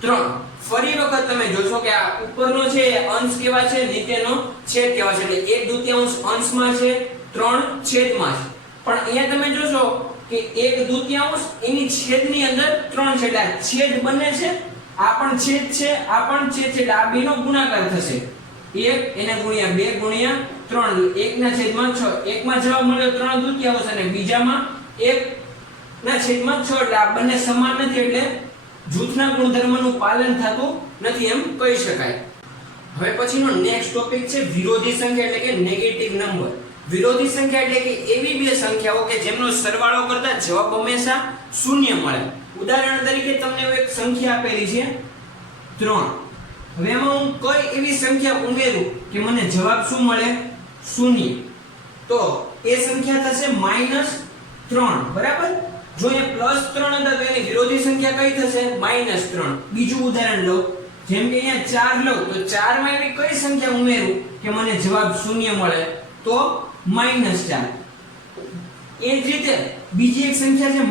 3. ફરી વખત તમે જોશો કે આ ઉપરનો છે અંશ કેવા છે, નીચેનો છેદ કેવા છે. એટલે 1/2 અંશમાં છે, 3 છેદમાં છે. પણ અહીંયા તમે જોશો કે 1/2 એની છેદની અંદર 3 છે એટલે છેદ બને છે. આ પણ છેદ છે, આ પણ છેદ છે એટલે આ બેનો ગુણાકાર થશે. 1 એને ગુણ્યા 2 ગુણ્યા 3 1 ના છેદમાં 6. એકમાં જવાબ મળ્યો 3/2 અને બીજામાં 1 ના છેદમાં 6 એટલે આ બંને સમાન નથી એટલે જૂથના ગુણધર્મનું પાલન થતું નથી એમ કહી શકાય. હવે પછીનો નેક્સ્ટ ટોપિક છે વિરોધી સંખ્યા એટલે કે નેગેટિવ નંબર. વિરોધી સંખ્યા એટલે કે એવી બે સંખ્યાઓ કે જેમનો સરવાળો કરતા જવાબ હંમેશા શૂન્ય મળે. ઉદાહરણ તરીકે તમને એક સંખ્યા આપેલી છે 3. હવે એમાં હું કઈ એવી સંખ્યા ઉમેરું કે મને જવાબ શું મળે? શૂન્ય. તો એ સંખ્યા થશે -3. બરાબર. જો એ +3 હતા તો એની વિરોધી સંખ્યા કઈ થશે? -3. બીજું ઉદાહરણ લો. જેમ કે અહીંયા 4 લઉં તો 4 માં એવી કઈ સંખ્યા ઉમેરું કે મને જવાબ શૂન્ય મળે તો -4. એ જ રીતે બીજી એક સંખ્યા છે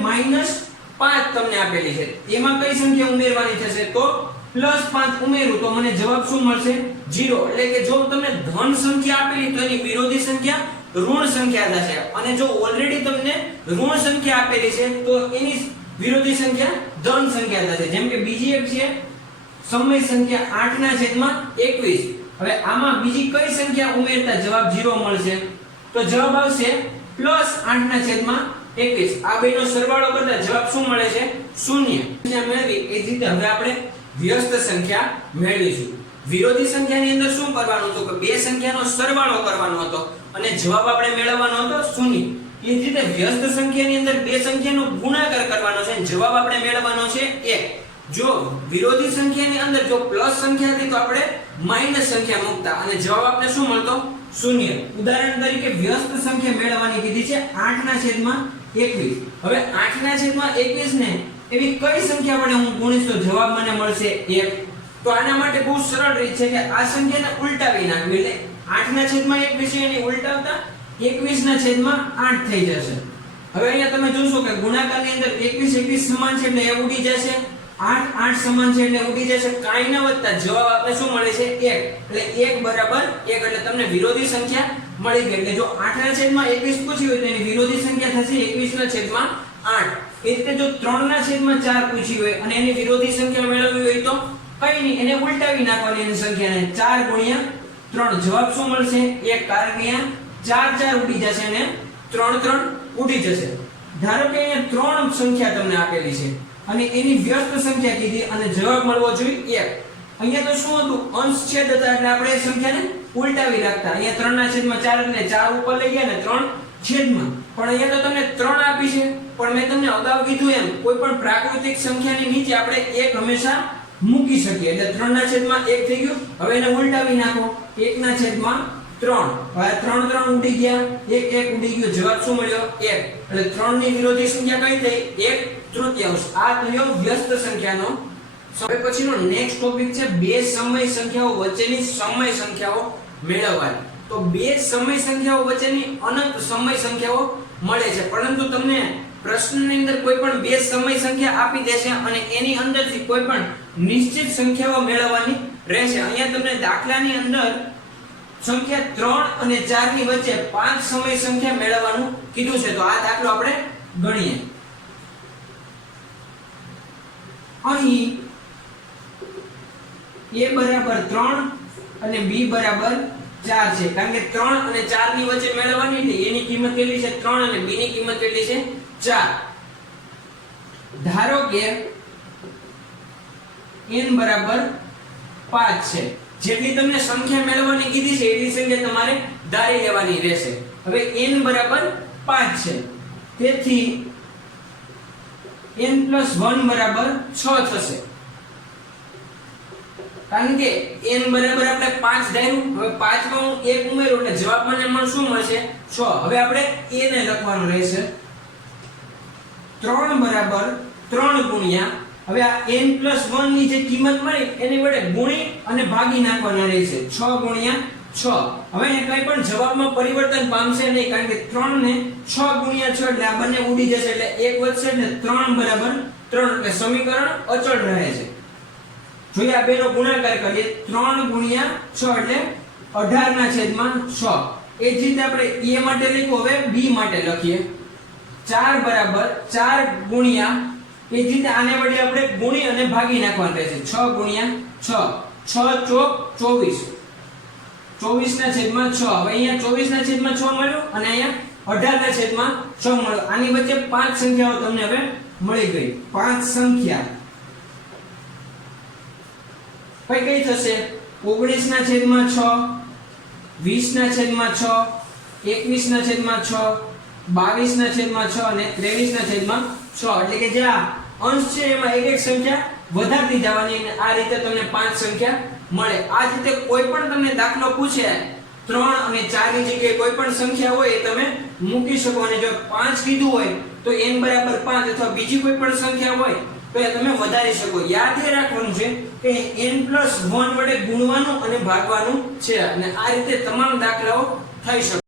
-5 તમને આપેલી છે, એમાં કઈ સંખ્યા ઉમેરવાની થશે તો +5 ઉમેરું તો મને જવાબ શું મળશે 0. એટલે કે જો તમને ધન સંખ્યા આપેલી તો એની વિરોધી સંખ્યા ઋણ સંખ્યા થશે, અને જો ઓલરેડી તમને ઋણ સંખ્યા આપેલી છે તો એની વિરોધી સંખ્યા ધન સંખ્યા થશે. જેમ કે બીજી એક છે સમય સંખ્યા 8/21. હવે આમાં બીજી કઈ સંખ્યા ઉમેરતા જવાબ 0 મળશે તો જવાબ આવશે +8/21. આ બેનો સરવાળો કરતા જવાબ શું મળે છે 0. મેળવી એ જ રીતે હવે આપણે વ્યસ્ત સંખ્યા મેળવીશું. વિરોધી સંખ્યાની અંદર શું કરવાનું હતું કે બે સંખ્યાનો સરવાળો કરવાનો હતો અને જવાબ આપણે મેળવવાનો હતો 0. એ જ રીતે વ્યસ્ત સંખ્યાની અંદર બે સંખ્યાનો ગુણાકાર કરવાનો છે અને જવાબ આપણે મેળવવાનો છે 1. જો વિરોધી સંખ્યાની અંદર જો પ્લસ સંખ્યા હતી તો આપણે માઈનસ સંખ્યા મૂકતા અને જવાબ આપણે શું મળતો 0. ઉદાહરણ તરીકે વ્યસ્ત સંખ્યા મેળવવાની કીધી છે 8/21. હવે 8/21 ને એવી કઈ સંખ્યા વડે હું ગુણીશ તો જવાબ મને મળશે 1. તો આના માટે બહુ સરળ રીત છે કે આ સંખ્યાને ઉલટાવી નાખવી. એટલે 8/21 છે એને ઉલટાવતા 21/8 થઈ જશે. હવે અહીંયા તમે જોશો કે ગુણાકારની અંદર 21 સમાન છે એટલે એ ઉડી જશે, 8 સમાન છે એટલે ઉડી જશે, કાંઈ ન વધતા જવાબ આપણે શું મળે છે 1. એટલે 1 બરાબર 1 એટલે તમને વિરોધી સંખ્યા મળી ગઈ. એટલે જો 8/21 પૂછી હોય તો એની વિરોધી સંખ્યા થશે 21/8. એ રીતે જો 3/4 પૂછી હોય અને એની વિરોધી સંખ્યા મેળવવી હોય તો કઈ નહીં, એને ઉલટાવી નાખવાની એની સંખ્યાને 4 × 3 જવાબ શું મળશે 1. કારણ કે અહીંયા 4 ઉડી જશે અને 3 ઉડી જશે. ધારો કે અહીંયા 3 સંખ્યા તમને આપેલી છે અને એની વ્યસ્ત સંખ્યા કીધી અને જવાબ મળવો જોઈએ 1. અહીંયા તો શું હતું અંશ છેદ હતા એટલે આપણે એ સંખ્યાને ઉલટાવી રાખતા. અહીંયા 3/4 એટલે 4 ઉપર લઈ ગયા ને 3 છેદમાં. પણ અહીંયા તો તમને 3 આપી છે, પણ મેં તમને અગાઉ કીધું એમ કોઈ પણ પ્રાકૃતિક સંખ્યાની નીચે આપણે 1 હંમેશા મૂકી શકીએ. એટલે 3/1 થઈ ગયું. હવે એને ઉલટાવી નાખો 1/3. હવે 3 ઉડી ગયા, 1 ઉડી ગયો, જવાબ શું મળ્યો 1. એટલે 3 ની વિરોધી સંખ્યા કઈ થઈ 1/3. આ થયો વ્યસ્ત સંખ્યાનો. હવે પછીનો નેક્સ્ટ ટોપિક છે બે સમય સંખ્યાઓ વચ્ચેની સમય સંખ્યાઓ મેળવવાની. તો બે સમય સંખ્યાઓ વચ્ચેની અનંત સમય સંખ્યાઓ મળે છે, પરંતુ તમને પ્રશ્નની અંદર કોઈ પણ બે સમય સંખ્યા આપી દેશે અને એની અંદરથી કોઈ પણ નિશ્ચિત સંખ્યાઓ મેળવવાની રહેશે. અહીંયા તમને દાખલાની અંદર સંખ્યા 3 અને 4 ની વચ્ચે 5 સમય સંખ્યા મેળવવાનું કીધું છે. તો આ દાખલો આપણે ગણીએ. અહીં a બરાબર 3 અને b બરાબર 4 છે. કારણ કે 3 અને 4 ની વચ્ચે મેળવવાની એટલે a ની કિંમત કેટલી છે 3 અને b ની કિંમત કેટલી છે 4. ધારો કે n બરાબર 5 છે. જેટલી તમને સંખ્યા મેળવવાની કીધી છે એટલી સંખ્યા તમારે ધારી લેવાની રહેશે. હવે n બરાબર 5 છે, તેથી n + 1 બરાબર 6 થશે. કારણ કે n બરાબર આપણે 5 ધાર્યું. હવે 5 માં હું 1 ઉમેરું એટલે જવાબ મને શું મળશે 6. હવે આપણે a ને લખવાનું રહેશે 3 બરાબર 3 ગુણ્યા હવે આ n + 1 ની જે કિંમત મળી એની વડે ગુણી અને ભાગી નાખવાના રહેશે 6 × 6. હવે એ કંઈ પણ જવાબમાં પરિવર્તન પામશે નહીં, કારણ કે 3 ને 6 × 6 એટલે આ બંને ઉડી જશે એટલે 1 વધશે એટલે 3 બરાબર 3 એટલે સમીકરણ અચળ રહે છે. જોઈએ આ બેનો ગુણાકાર કરીએ 3 × 6 એટલે 18/6. એ જ રીતે આપણે a માટે લખ્યું, હવે b માટે લખીએ 4 બરાબર 4 ગુણ્યા એ જ રીતે આને વડે આપણે ગુણી અને ભાગી નાખવાનું રહેશે 6 × 6. 6 ચોક 24. 24/6. હવે અહીંયા 24/6 મળ્યું અને અહીંયા 18/6 મળ્યું. આની વચ્ચે 5 સંખ્યાઓ તમને હવે મળી ગઈ. 5 સંખ્યા કઈ થશે 19/6, 20/6, 21/6, 22/6 અને 23/6. એટલે કે જે આ અંશ છે એમાં એક સંખ્યા વધારતી જવાની અને આ રીતે તમને 5 સંખ્યા મળે. આ જ રીતે કોઈ પણ તમને દાખલો પૂછે 3 અને 4 ની જગ્યાએ કોઈ પણ સંખ્યા હોય એ તમે મૂકી શકો. અને જો 5 કીધું હોય તો n બરાબર 5 અથવા બીજી કોઈ પણ સંખ્યા હોય તો એ તમે વધારી શકો. યાદ એ રાખવાનું છે કે n+1 વડે ગુણવાનું અને ભાગવાનું છે અને આ રીતે તમામ દાખલાઓ થઈ શકે.